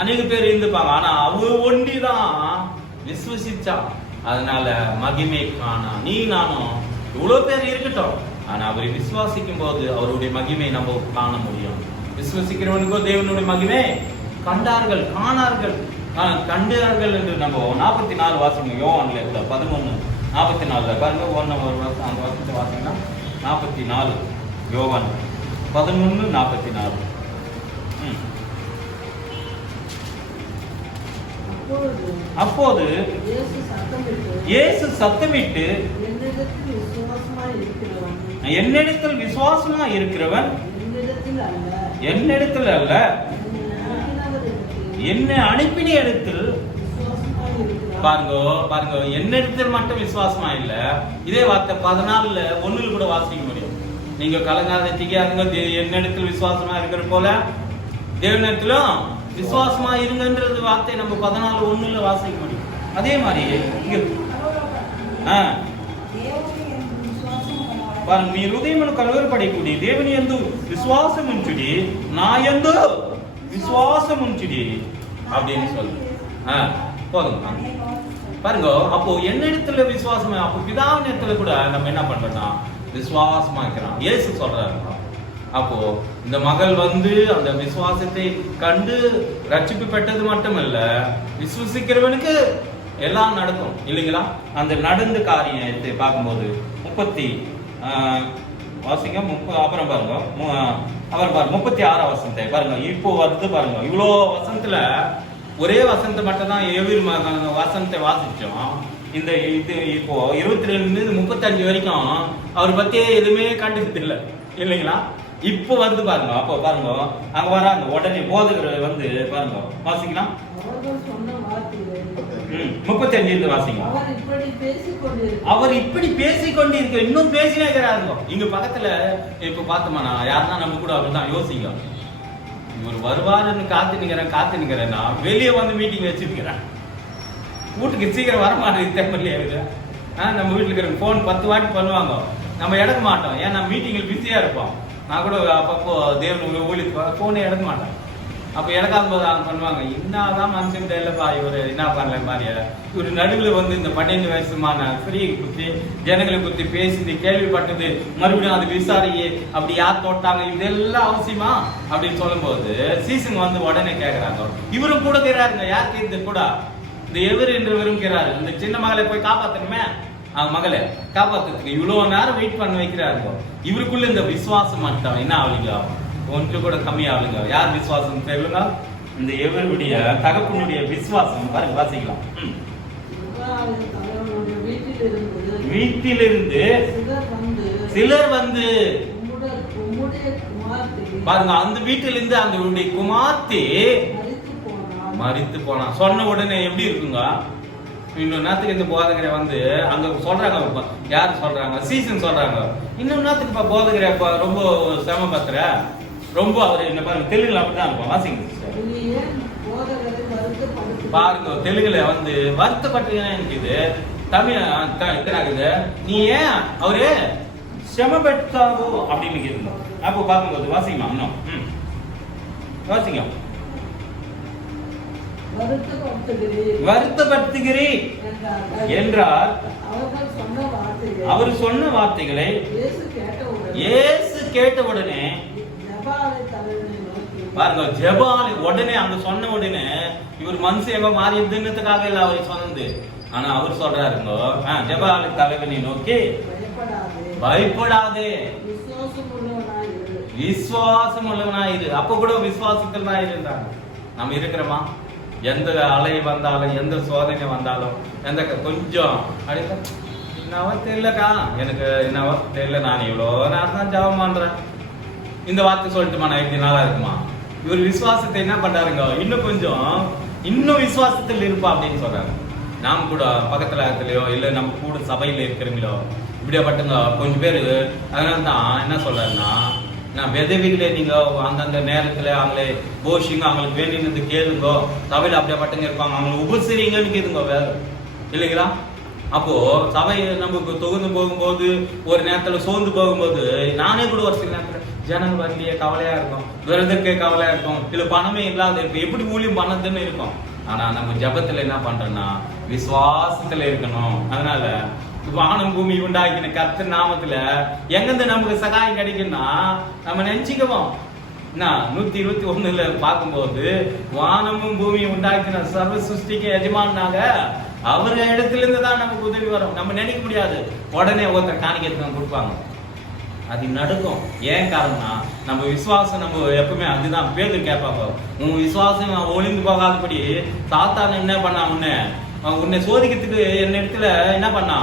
அநேக பேர் இருந்துப்பாங்க. ஆனா அவ ஒண்டிதான் விசுவசிச்சா, அதனால மகிமை காணா. நீ நானும் இவ்வளவு பேர் இருக்கட்டும், ஆனா அவரை விசுவாசிக்கும் போது அவருடைய மகிமை நம்ம காண முடியும். விசுவசிக்கிறவனுக்கோ தேவனுடைய மகிமை கண்டார்கள், காணார்கள், கண்டார்கள் என்று நம்ம 44 வாசிங்க. யோவான்ல 11:44 பாருங்க. அந்த வசனத்தை வாசிங்கன்னா 44 யோவான் 11:44. அப்போது இயேசு சத்தமிட்டு, என்னிடத்தில் விசுவாசமா இருக்கிறவன் என்னிடத்தில் அல்ல, என்ன அனுப்பின இடத்தில். பாருங்க, என்னிடத்தில் மட்டும் விசுவாசமா இல்ல. இதே வார்த்தை 14:1 கூட வாசிக்க முடியும். நீங்க கலங்காத திகையாதுங்க, என்னிடத்தில் விசுவாசமா இருக்கிற போல தேவனிடத்திலும் விசுவாசமா இருங்கன்றது வார்த்தை நம்ம 14:1 வாசிக்க முடியும். அதே மாதிரி இங்க பாருங்க, మీ హృదయమును కలవరపడకుడి, దేవుని యందు విశ్వాసముంచుడి, నా యందు విశ్వాసముంచుడి அப்படின்னு சொல்லு. போதும் பாருங்க. அப்போ என்னிடத்துல விசுவாசமா, அப்போ பிதாவினிடத்துல கூட நம்ம என்ன பண்றோம்னா விசுவாசமா இருக்கிறோம். இயேசு சொல்றாரு. அப்போ இந்த மகள் வந்து அந்த விசுவாசத்தை கண்டு ரட்சிப்பு பெற்றது மட்டுமல்ல, விசுவசிக்கிறவனுக்கு எல்லாம் நடக்கும் இல்லைங்களா? அந்த நடந்த காரியத்தை பார்க்கும்போது 30 வாசிங்க. அப்புறம் பாருங்க, அப்புறம் பாருங்க 36 வசனத்தை பாருங்க. இப்போ வந்து பாருங்க, இவ்வளோ வசனத்துல ஒரே வசனத்தை மட்டும் தான் வசனத்தை வாசிச்சோம். இந்த இது இப்போ 22-35 வரைக்கும் அவர் பத்தியே எதுவுமே கண்டுக்கிறது இல்லை இல்லைங்களா? இப்போ வந்து பாருங்க, அப்போ பாருங்க அங்க வராங்க, உடனே போதகர் வந்து பாருங்க வாசிக்கலாம். 35 வாசிங்க. அவர் இப்படி பேசிக்கொண்டிருக்க, இன்னும் பேசினே இருக்கிறாருங்க. இங்க பக்கத்துல இப்ப பார்த்தோம்னா யாருன்னா நம்ம கூட அப்படிதான் யோசிங்க. இவர் வருவாருன்னு காத்து நிக்கிறேன்னா வெளியே வந்து மீட்டிங் வச்சிருக்கிறேன். வீட்டுக்கு சீக்கிரம் வர மாட்டேங்குது தேவையில்லையா? நம்ம வீட்டுல இருக்கிற போன் 10 வாட்டி பண்ணுவாங்க, நம்ம எடுக்க மாட்டோம். ஏன்னா மீட்டிங்ல பிஸியா இருப்போம். நான் கூட அப்பப்போ தேவன் ஊழியர் போனே எடுக்க மாட்டேன். அப்ப எனக்காக போது அவங்க பண்ணுவாங்க, என்னதான் மனுஷன் தெரியலப்பா இவரு என்ன பண்ணல மாதிரியா, இவரு நடுவில் வந்து இந்த 12 வயசுமான ஸ்திரீயை குத்தி ஜனங்களை குத்தி பேசி கேள்விப்பட்டது மறுபடியும் அது விசாரியே அப்படி யார் தொட்டாங்க இதெல்லாம் அவசியமா அப்படின்னு சொல்லும் போது சீசன் வந்து உடனே கேட்கிறாங்க. இவரும் கூட கேட்கிறாருங்க, யார் கேட்குது கூட இந்த எவர் என்றவரும் கேட்கிறாரு, இந்த சின்ன மகளை போய் காப்பாத்தணுமே, அவங்க மகளை காப்பாத்துறதுக்கு இவ்வளவு நேரம் வெயிட் பண்ண வைக்கிறாருங்க. இவருக்குள்ள இந்த விசுவாசம் மட்டும் என்ன ஆகுங்க, ஒன்று கூட கம்மி ஆகுங்க. யார் விசுவாசம் தெரியலன்னா இந்த எவருடைய தகப்பனுடைய விசுவாசம் பாருங்க, வாசிக்கலாம். வீட்டிலிருந்து சிலர் வந்து பாருங்க, அந்த வீட்டிலிருந்து அந்த குமார்த்தி மரித்து போனா. சொன்ன உடனே எப்படி இருக்குங்க, இன்னொரு நேரத்துக்கு இந்த போதகரை வந்து அங்க சொல்றாங்க, யார் சொல்றாங்க, சீசன் சொல்றாங்க, இன்னொரு நேரத்துக்கு போதகரை ரொம்ப சிரமப்படுத்துற, ரொம்ப அவர் என்ன பாருங்க தெலுங்குல அப்படிதான் இருக்கும். வாசிங்க பாருங்க, தெலுங்குல வந்து வருத்தப்பட்டு இருக்குது, தமிழ் நீ ஏன் அவரு சிரமப்பட்டாவோ அப்படின்னு இருந்தோம். அப்போ பார்க்கும்போது வாசிக்கலாம் இன்னும் வாசிங்க. வருத்தப்படுத்துகிறீர் என்றால் அவர் சொன்ன வார்த்தைகளை இயேசு கேட்டவுடனே பாருங்க, ஜெபாலி உடனே அங்க சொன்ன உடனே இவர் மனசு எங்க மாறிடுதுன்றதுக்காக இல்ல அவரை சொன்னது. ஆனா அவர் சொல்றாருங்க, ஜெபாலி தலைவனை நோக்கி பயப்படாதே, விசுவாசம் உள்ளவனாயிரு. அப்ப கூட விசுவாசத்தில் தான் இருந்தாங்க. நம்ம இருக்கிறோமா, எந்த அலை வந்தாலும் எந்த சோதனை வந்தாலும் எந்த கொஞ்சம் அப்படின்னா என்னவோ தெரியலக்கா, எனக்கு என்னவோ தெரியல, நான் இவ்வளோ நேரம் தான் ஜெபம் பண்றேன், இந்த வார்த்தை சொல்லட்டுமா, நான் இப்படி நல்லா இருக்குமா. இவர் விசுவாசத்தை என்ன பண்றாருங்க, இன்னும் கொஞ்சம் இன்னும் விசுவாசத்தில் இருப்பா அப்படின்னு சொல்றாங்க. நாம் கூட பக்கத்துல இடத்துலயோ இல்ல நம்ம கூட சபையில இருக்கிறவங்களோ இப்படியாப்பட்டங்க கொஞ்சம் பேரு. அதனால தான் என்ன சொல்றாருன்னா, நான் விதவிகளே நீங்க அந்தந்த நேரத்துல அவங்களே போஷிங்க, அவங்களுக்கு வேண்டினது கேளுங்க, சபையில அப்படியாப்பட்டங்க இருப்பாங்க, அவங்களை உபசரிங்கன்னு கேதுங்க வேற இல்லைங்களா. அப்போ சபை நமக்கு தொகுந்து போகும்போது ஒரு நேரத்துல சோர்ந்து போகும்போது நானே கூட ஒரு சில நேரத்துல ஜனங்க வரலையே கவலையா இருக்கும், விரதற்கே கவலையா இருக்கும், இல்ல பணமே இல்லாத இருக்கும், எப்படி ஊழியம் பண்ணதுன்னு இருக்கும். ஆனா நம்ம ஜபத்துல என்ன பண்றோம்னா விசுவாசத்துல இருக்கணும். அதனால வானம் பூமி உண்டாக்கின கர்த்தர் நாமத்துல எங்கிருந்து நமக்கு சகாயம் கிடைக்கும்னா நம்ம நினைச்சுக்குவோம். 121 பார்க்கும்போது வானமும் பூமியும் உண்டாக்கின சர்வ சிருஷ்டிக்கு எஜமானாக அவரு இடத்துல இருந்து தான் நமக்கு உதவி வரும். நம்ம நினைக்க முடியாது உடனே ஒருத்தர் காணிக்கை கொடுப்பாங்க, அது நடக்கும். ஏன் காரணம்னா நம்ம விசுவாசம், நம்ம எப்பவுமே அதுதான் பேரு கேட்பாங்க, உன் விசுவாசம் ஒளிந்து போகாதபடி சாத்தான் என்ன பண்ணா, உன்னை சோதிக்கிறதுக்கு என்ன இடத்துல என்ன பண்ணா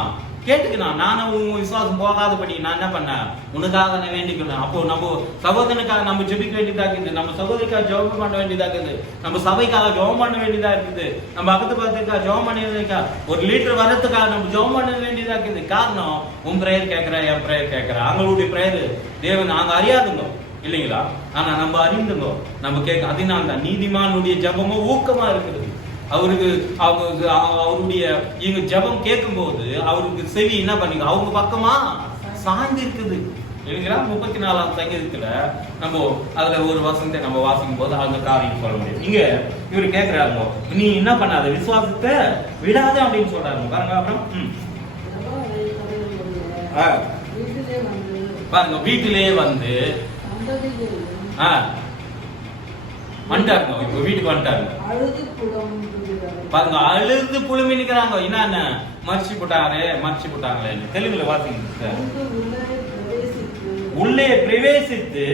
கேட்டுக்கணும். நானும் உன் விசுவாசம் போகாதபடி நான் என்ன பண்ணேன், உனக்காக நான் வேண்டிக்கணும். அப்போ நம்ம சகோதரனுக்காக நம்ம ஜெபிக்க வேண்டியதா இருக்குது, நம்ம சகோதரிக்காக ஜெபம் பண்ண வேண்டியதா இருக்குது, நம்ம சபைக்காக ஜெபம் பண்ண வேண்டியதா இருக்குது, நம்ம அகத்து பக்கத்துக்காக ஜெபம் பண்ண ஒரு லீட்டர் வரத்துக்காக நம்ம ஜெபம் பண்ண வேண்டியதா இருக்குது. காரணம், உன் பிரேயர் கேட்கிற, என் பிரேயர் கேட்கிற, அவங்களுடைய பிரேயர் தேவன் நாங்க அறியாதுங்க இல்லைங்களா. ஆனா நம்ம அறிந்துங்க, நம்ம கேட்க. அதனால தான் நீதிமானுடைய ஜெபமும் ஊக்கமா இருக்குது. அவருக்கு அவருடைய இங்க ஜெபம் கேட்கும் போது அவருக்கு செவி என்ன பண்ணிக்க, அவங்க பக்கமா சாய்ந்து இருக்குது இல்லைங்களா. 34ஆம் சங்கீதத்துல நம்ம அதுல ஒரு வசனத்தை நம்ம வாசிக்கும் போது அந்த காரியம் சொல்ல முடியும். இங்க இவரு கேட்கிறாங்க, நீ என்ன பண்ணாத, விசுவாசத்தை விடாத அப்படின்னு சொல்றாங்க. பாருங்க அப்புறம் பாருங்க, வீட்டிலே வந்து வந்துட்டாருங்க, இப்ப வீட்டுக்கு வந்துட்டாருங்க. பாருங்க, அழுது புழுமி நிக்கிறாங்க. என்ன மறைச்சு போட்டாங்களே. தெலுங்குல வாசிங்க. உள்ளே பிரவேசித்து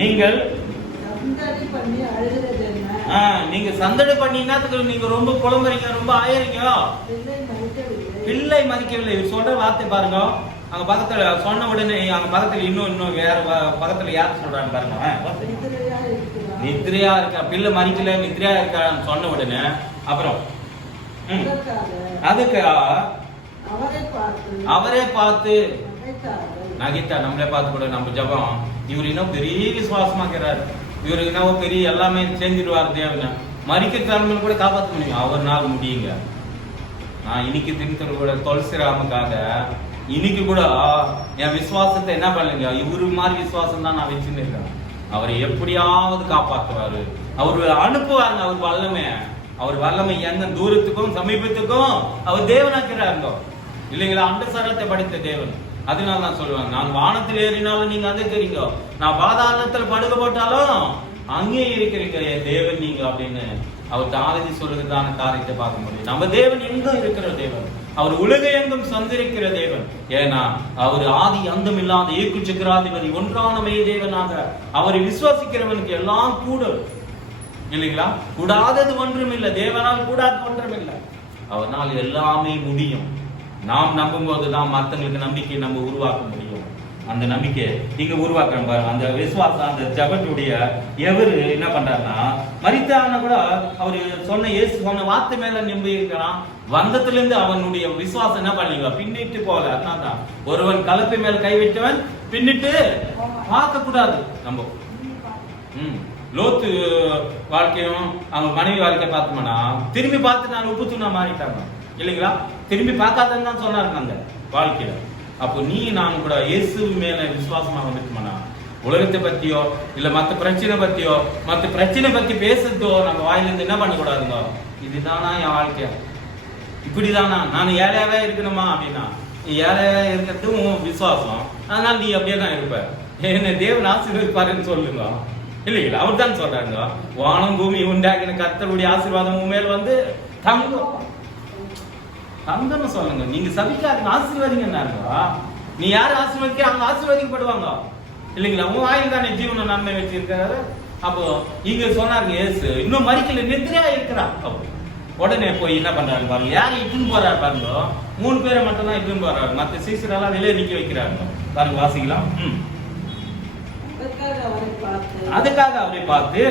நீங்கள் நீங்க சந்தடி பண்ணினதுக்கு நீங்க ரொம்ப புலம்புறீங்க, ரொம்ப ஆயறீங்க. பிள்ளை மதிக்கவில்லை. இவர் சொல்ற வார்த்தை பாருங்க. அங்க பக்கத்துல சொன்ன உடனே அங்க பக்கத்துல இன்னும் வேற பக்கத்துல யார் சொல்றாங்க பாருங்க, நித்ரையா இருக்கா, பிள்ளை மறிக்கல, நித்ரையா இருக்கான்னு சொன்ன உடனே அப்புறம் அதுக்கு அவரே பார்த்து நகித்தா, நம்மளே பார்த்து கூட நம்ம ஜபம். இவர் இன்னும் பெரிய விசுவாசமா இருக்கிறாரு. இவருக்கு என்ன பெரிய எல்லாமே செஞ்சிடுவார் தேவனை. மறிக்க தலைமையில் கூட காப்பாற்ற முடியும், அவர் நாள் முடியுங்க. நான் இன்னைக்கு தினத்தோட கூட துளசிராமுக்காக இன்னைக்கு கூட என் விசுவாசத்தை என்ன பண்ணுங்க, இவரு மாதிரி விசுவாசம் தான் நான் வச்சுன்னு இருக்கேன். அவரை எப்படியாவது காப்பாற்றுவாரு. அவர் அனுப்புவாருங்க. அவர் வல்லமை எந்த தூரத்துக்கும் சமீபத்துக்கும் அவர் தேவனாக்கிறாருங்க இல்லைங்களா? அந்த சரத்தை படைத்த தேவன். அதனால நான் சொல்லுவாங்க, நான் வானத்தில் ஏறினாலும் நீங்க அதே தெரியுங்க, நான் பாதாளத்தில் படுக்க போட்டாலும் அங்கே இருக்கிறீங்க என் தேவன் நீங்க அப்படின்னு அவர் தாவீது சொல்றதுக்கான காரியத்தை பார்க்க முடியும். நம்ம தேவன் எங்கும் இருக்கிற தேவன், அவர் உலக எங்கும் சந்திருக்கிற தேவன். ஏன்னா அவர் ஆதி அந்தம் இல்லாத ஏக்கு சக்கராதிபதி, ஒன்றானமே தேவனாக அவரை விசுவாசிக்கிறவனுக்கு எல்லாம் கூடும் இல்லைங்களா? கூடாதது ஒன்றும் இல்லை, தேவனால் கூடாது ஒன்றும் இல்லை. அவனால் எல்லாமே முடியும். நாம் நம்பும் போதுதான் மற்றவங்களுக்கு நம்பிக்கை நம்ம உருவாக்க முடியும். அந்த நம்பிக்கை நீங்க உருவாக்குற பாருங்க. அந்த விசுவாசம், அந்த ஜபத்துடைய எவரு என்ன பண்றாருன்னா, மரித்தான கூட அவரு சொன்ன இயேசு சொன்ன வார்த்தை மேல நம்பி இருக்கிறான். வந்தத்துல இருந்து அவனுடைய விசுவாசம் என்ன பண்ணீங்க, பின்னிட்டு போல. அதனால்தான் ஒருவன் கலப்பை மேல கைவிட்டவன் பின்னிட்டு பார்க்க கூடாது. நம்ம லோத்து வாழ்க்கையும் அவங்க மனைவி வாழ்க்கையை பார்த்தோம்னா திரும்பி பார்த்து நான் உப்பு தூணா மாறிட்டாங்க இல்லைங்களா? திரும்பி பார்க்காதன்னு தான் சொன்னாருங்க அந்த வாழ்க்கையில. அப்போ நீ நான் கூட இயேசு மேல விசுவாசமாக இருக்குமானா உலகத்தை பத்தியோ இல்ல மற்ற பிரச்சனை பத்தி பேசுறதோ நம்ம வாயிலிருந்து என்ன பண்ணக்கூடாதுங்க. இதுதானா என் வாழ்க்கையா, இப்படிதானா நான் ஏழையாவே இருக்கணுமா அப்படின்னா, நீ ஏழையா இருக்கிறது உன் விசுவாசம். அதனால நீ அப்படியே தான் இருப்ப. என்ன தேவன் ஆசீர்வதிப்பாருன்னு சொல்லுங்க இல்லைங்களா? அவர் தான் சொல்றாங்க, வானம் பூமி உண்டாக்கின கர்த்தருடைய ஆசீர்வாதம் உன் மேல் வந்து தங்கன்னு சொல்லுங்க. நீங்க சபிக்காதீங்க, ஆசீர்வாதிங்க. நீ யாரு ஆசீர்வதிக்க அவங்க ஆசீர்வதிக்கப்படுவாங்க இல்லைங்களா? உன் வாயில் தானே ஜீவன நன்மை வச்சிருக்காரு. அப்போ இங்க சொன்னாருங்க, இயேசு இன்னும் மரிக்கல, நித்திரையா இருக்கிறான். உடனே போய் என்ன பண்றாரு பாருங்க, யாரும் இட்டுன்னு போறாரு பாருங்க. 3 பேரை மட்டும் தான் இட்டுன்னு போறாரு, மற்ற சீசரெல்லாம் வெளியே நிக்க வைக்கிறாங்க பாருங்க. வாசிக்கலாம். அதுக்காக அவரை பார்த்து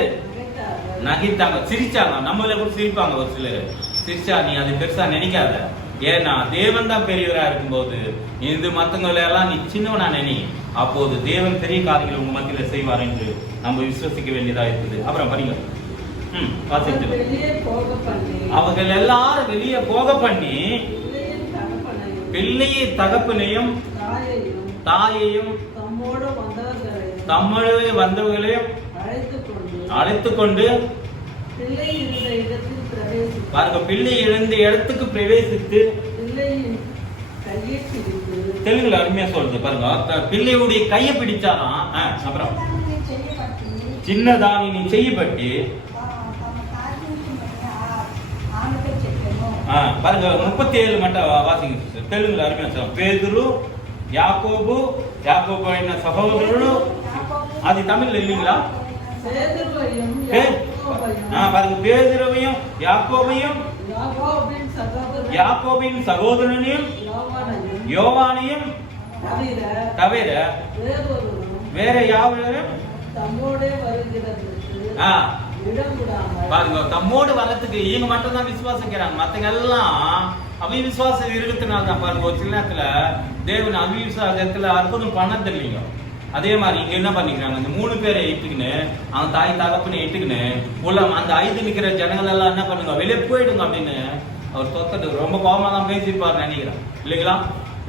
நகைத்தாங்க, சிரிச்சாங்க. நம்மள கூட சிரிப்பாங்க ஒரு சிலர். சிரிச்சா நீ அது பெருசா நினைக்காத. ஏன்னா தேவன் தான் பெரியவரா இருக்கும்போது இது மத்தவங்களை எல்லாம் நீ சின்னவனா நினை. அப்போது தேவன் பெரிய காரியங்களை உங்க மத்தியில செய்வார் என்று நம்ம விசுவசிக்க வேண்டியதா இருக்குது. அப்புறம் பாருங்க, அவர்கள் எல்லாரும் வெளியே போக பண்ணி பிள்ளையை தகப்பனையும் தாயையும் தம்மோடு வந்தவர்களையும் அழைத்துக் கொண்டு பாருங்க, பிள்ளை இருந்த இடத்துக்கு பிரவேசித்து தெலுங்குல அருமையா சொல்றது பாருங்க. பிள்ளையுடைய கையை பிடிச்சாராம். அப்புறம் சின்னதானி நீ செய்யப்பட்டு பாருங்க 37 மட்டும் வாசிங்க. தெலுங்குல அருமையா சொல்லுங்க. பேதுரு யாக்கோபு అయిన సహోదరుడు, అది தமிழ்ல இல்லீங்களா? பாருங்க, பேதுருவையும் யாக்கோபின் சகோதரனையும் யோவானையும் தவிர வேற யாவரும் பாருங்க, தம்மோடு வரத்துக்கு இவங்க மட்டும் தான் விசுவாசிக்கிறாங்க. மத்தவங்க எல்லாம் அவிவிசுவாசம் இருக்கிறதுனால தான் பாருங்க ஒரு சில நேரத்துல தேவன் அவிவிசுவாசத்துல அற்புதம் பண்ணது இல்லைங்க. அதே மாதிரி இங்க என்ன பண்ணிக்கிறாங்க, இந்த 3 பேரை இட்டுக்குன்னு அவங்க தாய் தகப்பனை இட்டுக்குன்னு உள்ள அந்த 5 நிக்கிற ஜனங்கள் எல்லாம் என்ன பண்ணுங்க, வெளியே போயிடுங்க அப்படின்னு அவர் தொத்தட்டு ரொம்ப கோபமா தான் பேசியிருப்பாரு நினைக்கிறேன் இல்லைங்களா?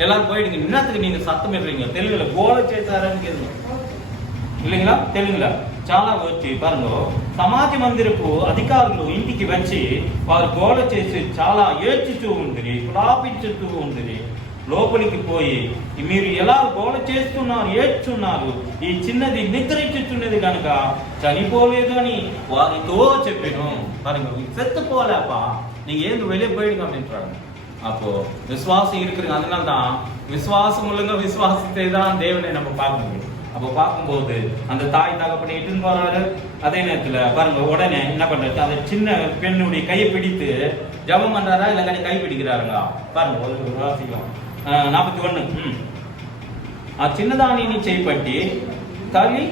எல்லாரும் போயிடுங்க. இன்னத்துக்கு நீங்க சத்தம் இடுறீங்க. தெலுங்குல கோல చేశారని கேளுங்க இல்லைங்களா? தெலுங்குல చాలా వచ్చి பாருங்க, సమాజ మందిరపు అధికారులు ఇంటికి వచ్చి వారు గోల చేసి చాలా ఏడ్చుతూ ఉంటుంది, కులాపించుతూ ఉంటుంది. లోపలికి పోయి మీరు ఎలా గోల చేస్తున్నారు, ఏడ్చున్నారు, ఈ చిన్నది నిద్రించుతున్నది కనుక చనిపోలేదు అని వారితో చెప్పాను. பாருங்க, செத்து போலப்பா, நீங்க ஏன் வெளியே போயிடுங்க அப்படின்றாங்க. அப்போ விசுவாசம் இருக்குங்க. அதனால தான் விசுவாசம் உள்ளங்க, விசுவாசத்தை தான் தேவனை நம்ம பார்க்க முடியும். அப்போ பார்க்கும்போது அந்த தாய் தகப்பனை இட்டுன்னு போறாரு. அதே நேரத்துல பாருங்க, உடனே என்ன பண்றாரு, அந்த சின்ன பெண்ணுடைய கையை பிடித்து ஜபம் பண்றாரா இல்ல கை பிடிக்கிறாருங்களா? பாருங்க, ஒரு வாசிக்கலாம். 41 ఆ చిన్నదానిని చేపట్టి తలి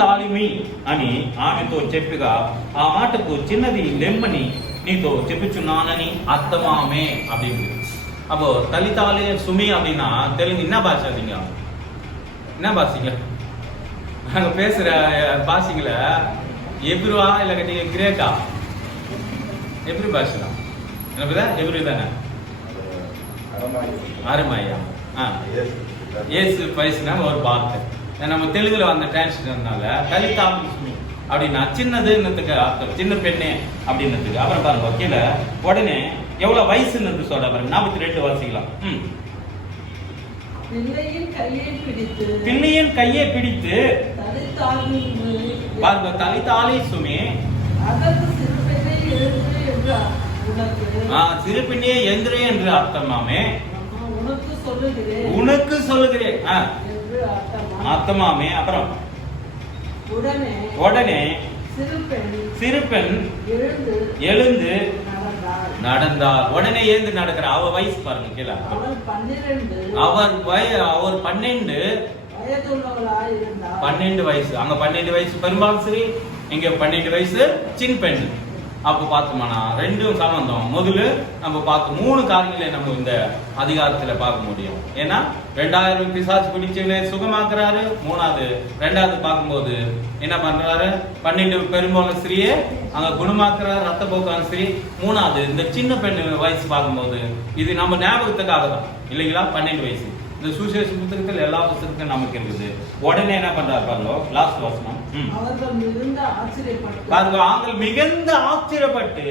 తాలిమి అని ఆమెతో చెప్పగా ఆ మాటకు చిన్నది లెమ్మని నీతో చెప్పుచున్నానని అర్థమామే அப்படின்னு. அப்போ தலிதாலி சுமி அப்படின்னா தெலுங்கு என்ன பாஷை? அப்படிங்க என்ன பாஷைங்க? நாங்க பேசுற பாஷைங்கள எப்ருவா இல்ல கட்டி கிரேக்கா? எப்ரு பாஷை தான் என்ன? எப்ரு தானே? அருமாயா. ஏசு பேசினா ஒரு வார்த்தை நம்ம தெலுங்குல வந்த டிரான்ஸ்லேஷன்னால தலிதாலி சுமி அப்படின்னா சின்னதுன்னதுக்கு அர்த்தம், சின்ன பெண்ணே அப்படின்னதுக்கு. அப்புறம் பாருங்க கீழே உடனே எவ்வளவு வயசுன்னு சொல்ற பாருங்க, 42 வாசிக்கலாம். பிள்ளையின் கையை பிடித்து பாருங்க தலிதாலி சுமி சிறு பெண்ணே எந்திரே என்று அர்த்தமாமே. உனக்கு சொல்லுகிறேன் அர்த்தமாமே. அப்புறம் உடனே சிறு பெண் எழுந்து நடந்தார். உடனே எழுந்து நடக்கிற அவ வயசு பாருங்க கீழே, அவர் 12 வயசு. அங்க 12 வயசு பெரும்பாலும் சரி, இங்க 12 வயசு சின்ன பெண். அப்போ பார்த்தோம்னா ரெண்டும் சம்பந்தம். முதல்ல நம்ம பார்த்து 3 காரியங்களை நம்ம இந்த அதிகாரத்துல பார்க்க முடியும். ஏன்னா 2000 பிசாசு பிடிச்சவனை சுகமாக்குறாரு. ரெண்டாவது பார்க்கும்போது என்ன பண்றாரு, 12 பெரும்பாலும் ஸ்திரியே அங்க குணமாக்குறாரு, ரத்த போக்கான ஸ்திரீ. 3வது இந்த சின்ன பெண் வயசு பார்க்கும்போது இது நம்ம ஞாபகத்துக்காக தான் இல்லைங்களா. 12 வயசு இந்த சுசேஷ புத்தகத்தில் எல்லா புத்தகத்தையும் நமக்கு இருக்குது. உடனே என்ன பண்றாரு பாருங்க, லாஸ்ட் வசனம். பாருங்க, ஆங்கள் மிகுந்த ஆச்சரியப்பட்டு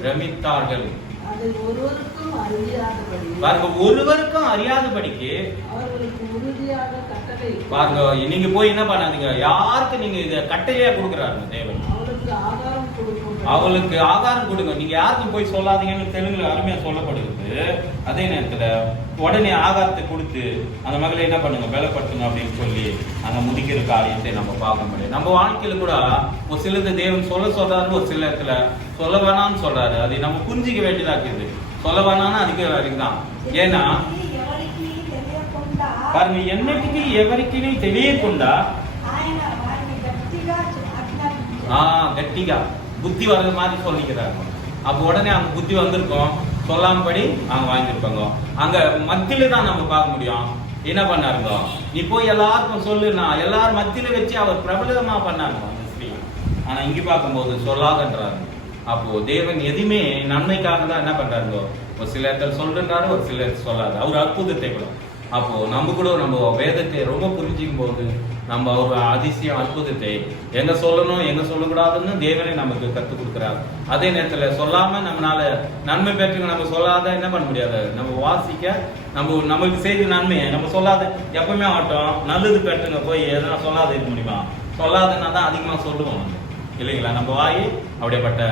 பிரமித்தார்கள். பாருங்க, ஒருவருக்கும் அறியாதபடிக்கு பாருங்க. நீங்க போய் என்ன பண்ணாதீங்க, யாருக்கு நீங்க இத கட்டளையா கொடுக்குறாரு தேவன், அவளுக்கு ஆகாரம் கொடுங்க. நீங்க யாருக்கும் போய் சொல்லாதீங்கன்னு தெலுங்குல அருமையா சொல்லப்படுகிறது. அதே நேரத்துல உடனே ஆகாரத்தை கொடுத்து அந்த மகளை என்ன பண்ணுங்க, பலப்படுத்துங்க அப்படின்னு சொல்லி அங்க முதிக்கிற காரியத்தை நம்ம பார்க்க முடியும். நம்ம வாழ்க்கையில கூட ஒரு சிலது தேவன் சொல்றாரு, ஒரு சில இடத்துல சொல்ல வேணாம்னு சொல்றாரு. அதை நம்ம புரிஞ்சிக்க வேண்டியதா இருக்குது. சொல்ல வேணாம்னு அதுக்கு வரைக்கும். ஏன்னா பாருங்க, என்னைக்கு எவருக்கு தெரியக்கொண்டா கட்டிகா புத்தி வர்றது மாதிரி சொல்லிக்கிறாங்க. அப்போ உடனே அங்க புத்தி வந்திருக்கோம், சொல்லாமபடி அங்க வாங்கியிருப்பாங்க. அங்க மத்தியில தான் நம்ம பார்க்க முடியும். என்ன பண்ணாருங்க, நீ போய் எல்லாருக்கும் சொல்லுனா எல்லாரும் மத்தியில வச்சு அவர் பிரபலமா பண்ணாருங்க அந்த ஸ்ரீ. ஆனா இங்க பார்க்கும்போது சொல்லாதன்றாரு. அப்போ தேவன் எதுவுமே நன்மைக்காக தான் என்ன பண்றாருங்க, ஒரு சில இடத்துல சொல்றாரு, ஒரு சில இடத்துல சொல்லாது. அவர் அற்புதத்தை கூட. அப்போ நம்ம கூட நம்ம வேதத்தை ரொம்ப புரிஞ்சிக்கும் போது நம்ம ஒரு அதிசயம் அற்புதத்தை எங்க சொல்லணும் எங்க சொல்லக்கூடாதுன்னு தேவனே நமக்கு கற்றுக் கொடுக்குறாரு. அதே நேரத்துல சொல்லாம நம்மளால நன்மை பெற்றுங்க நம்ம சொல்லாத என்ன பண்ண முடியாது. நம்ம வாசிக்க நம்மளுக்கு செய்த நன்மையை நம்ம சொல்லாத எப்பவுமே ஆட்டோம். நல்லது பெற்றுங்க போய் எதனா சொல்லாத இருக்க முடியுமா? சொல்லாதன்னா தான் அதிகமா சொல்லுவோம் இல்லைங்களா. நம்ம வாய் அப்படிப்பட்ட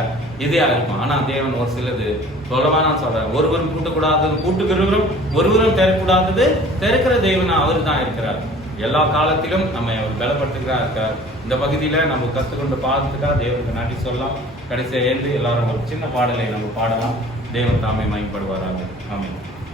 இதையா இருக்கும். ஆனா தேவன் ஒரு சிலது சொல்லவானா சொல்றாரு. ஒருவரும் கூட்டக்கூடாதது கூட்டுக்கிறவரும், ஒருவரும் திறக்கூடாதது திறக்கிற தேவனா அவர் தான் இருக்கிறார். எல்லா காலத்திலும் நம்ம அவர் பலப்படுத்துகிறா இருக்கார். இந்த பகுதியில நம்ம கற்றுக்கொண்டு பாடத்துக்காக தேவனுக்கு நன்றி சொல்லலாம். கடைசியா எழுந்து எல்லாரும் ஒரு சின்ன பாடலை நம்ம பாடலாம். தேவன் தாமே மகிமைப்படுவாராக. ஆமென்.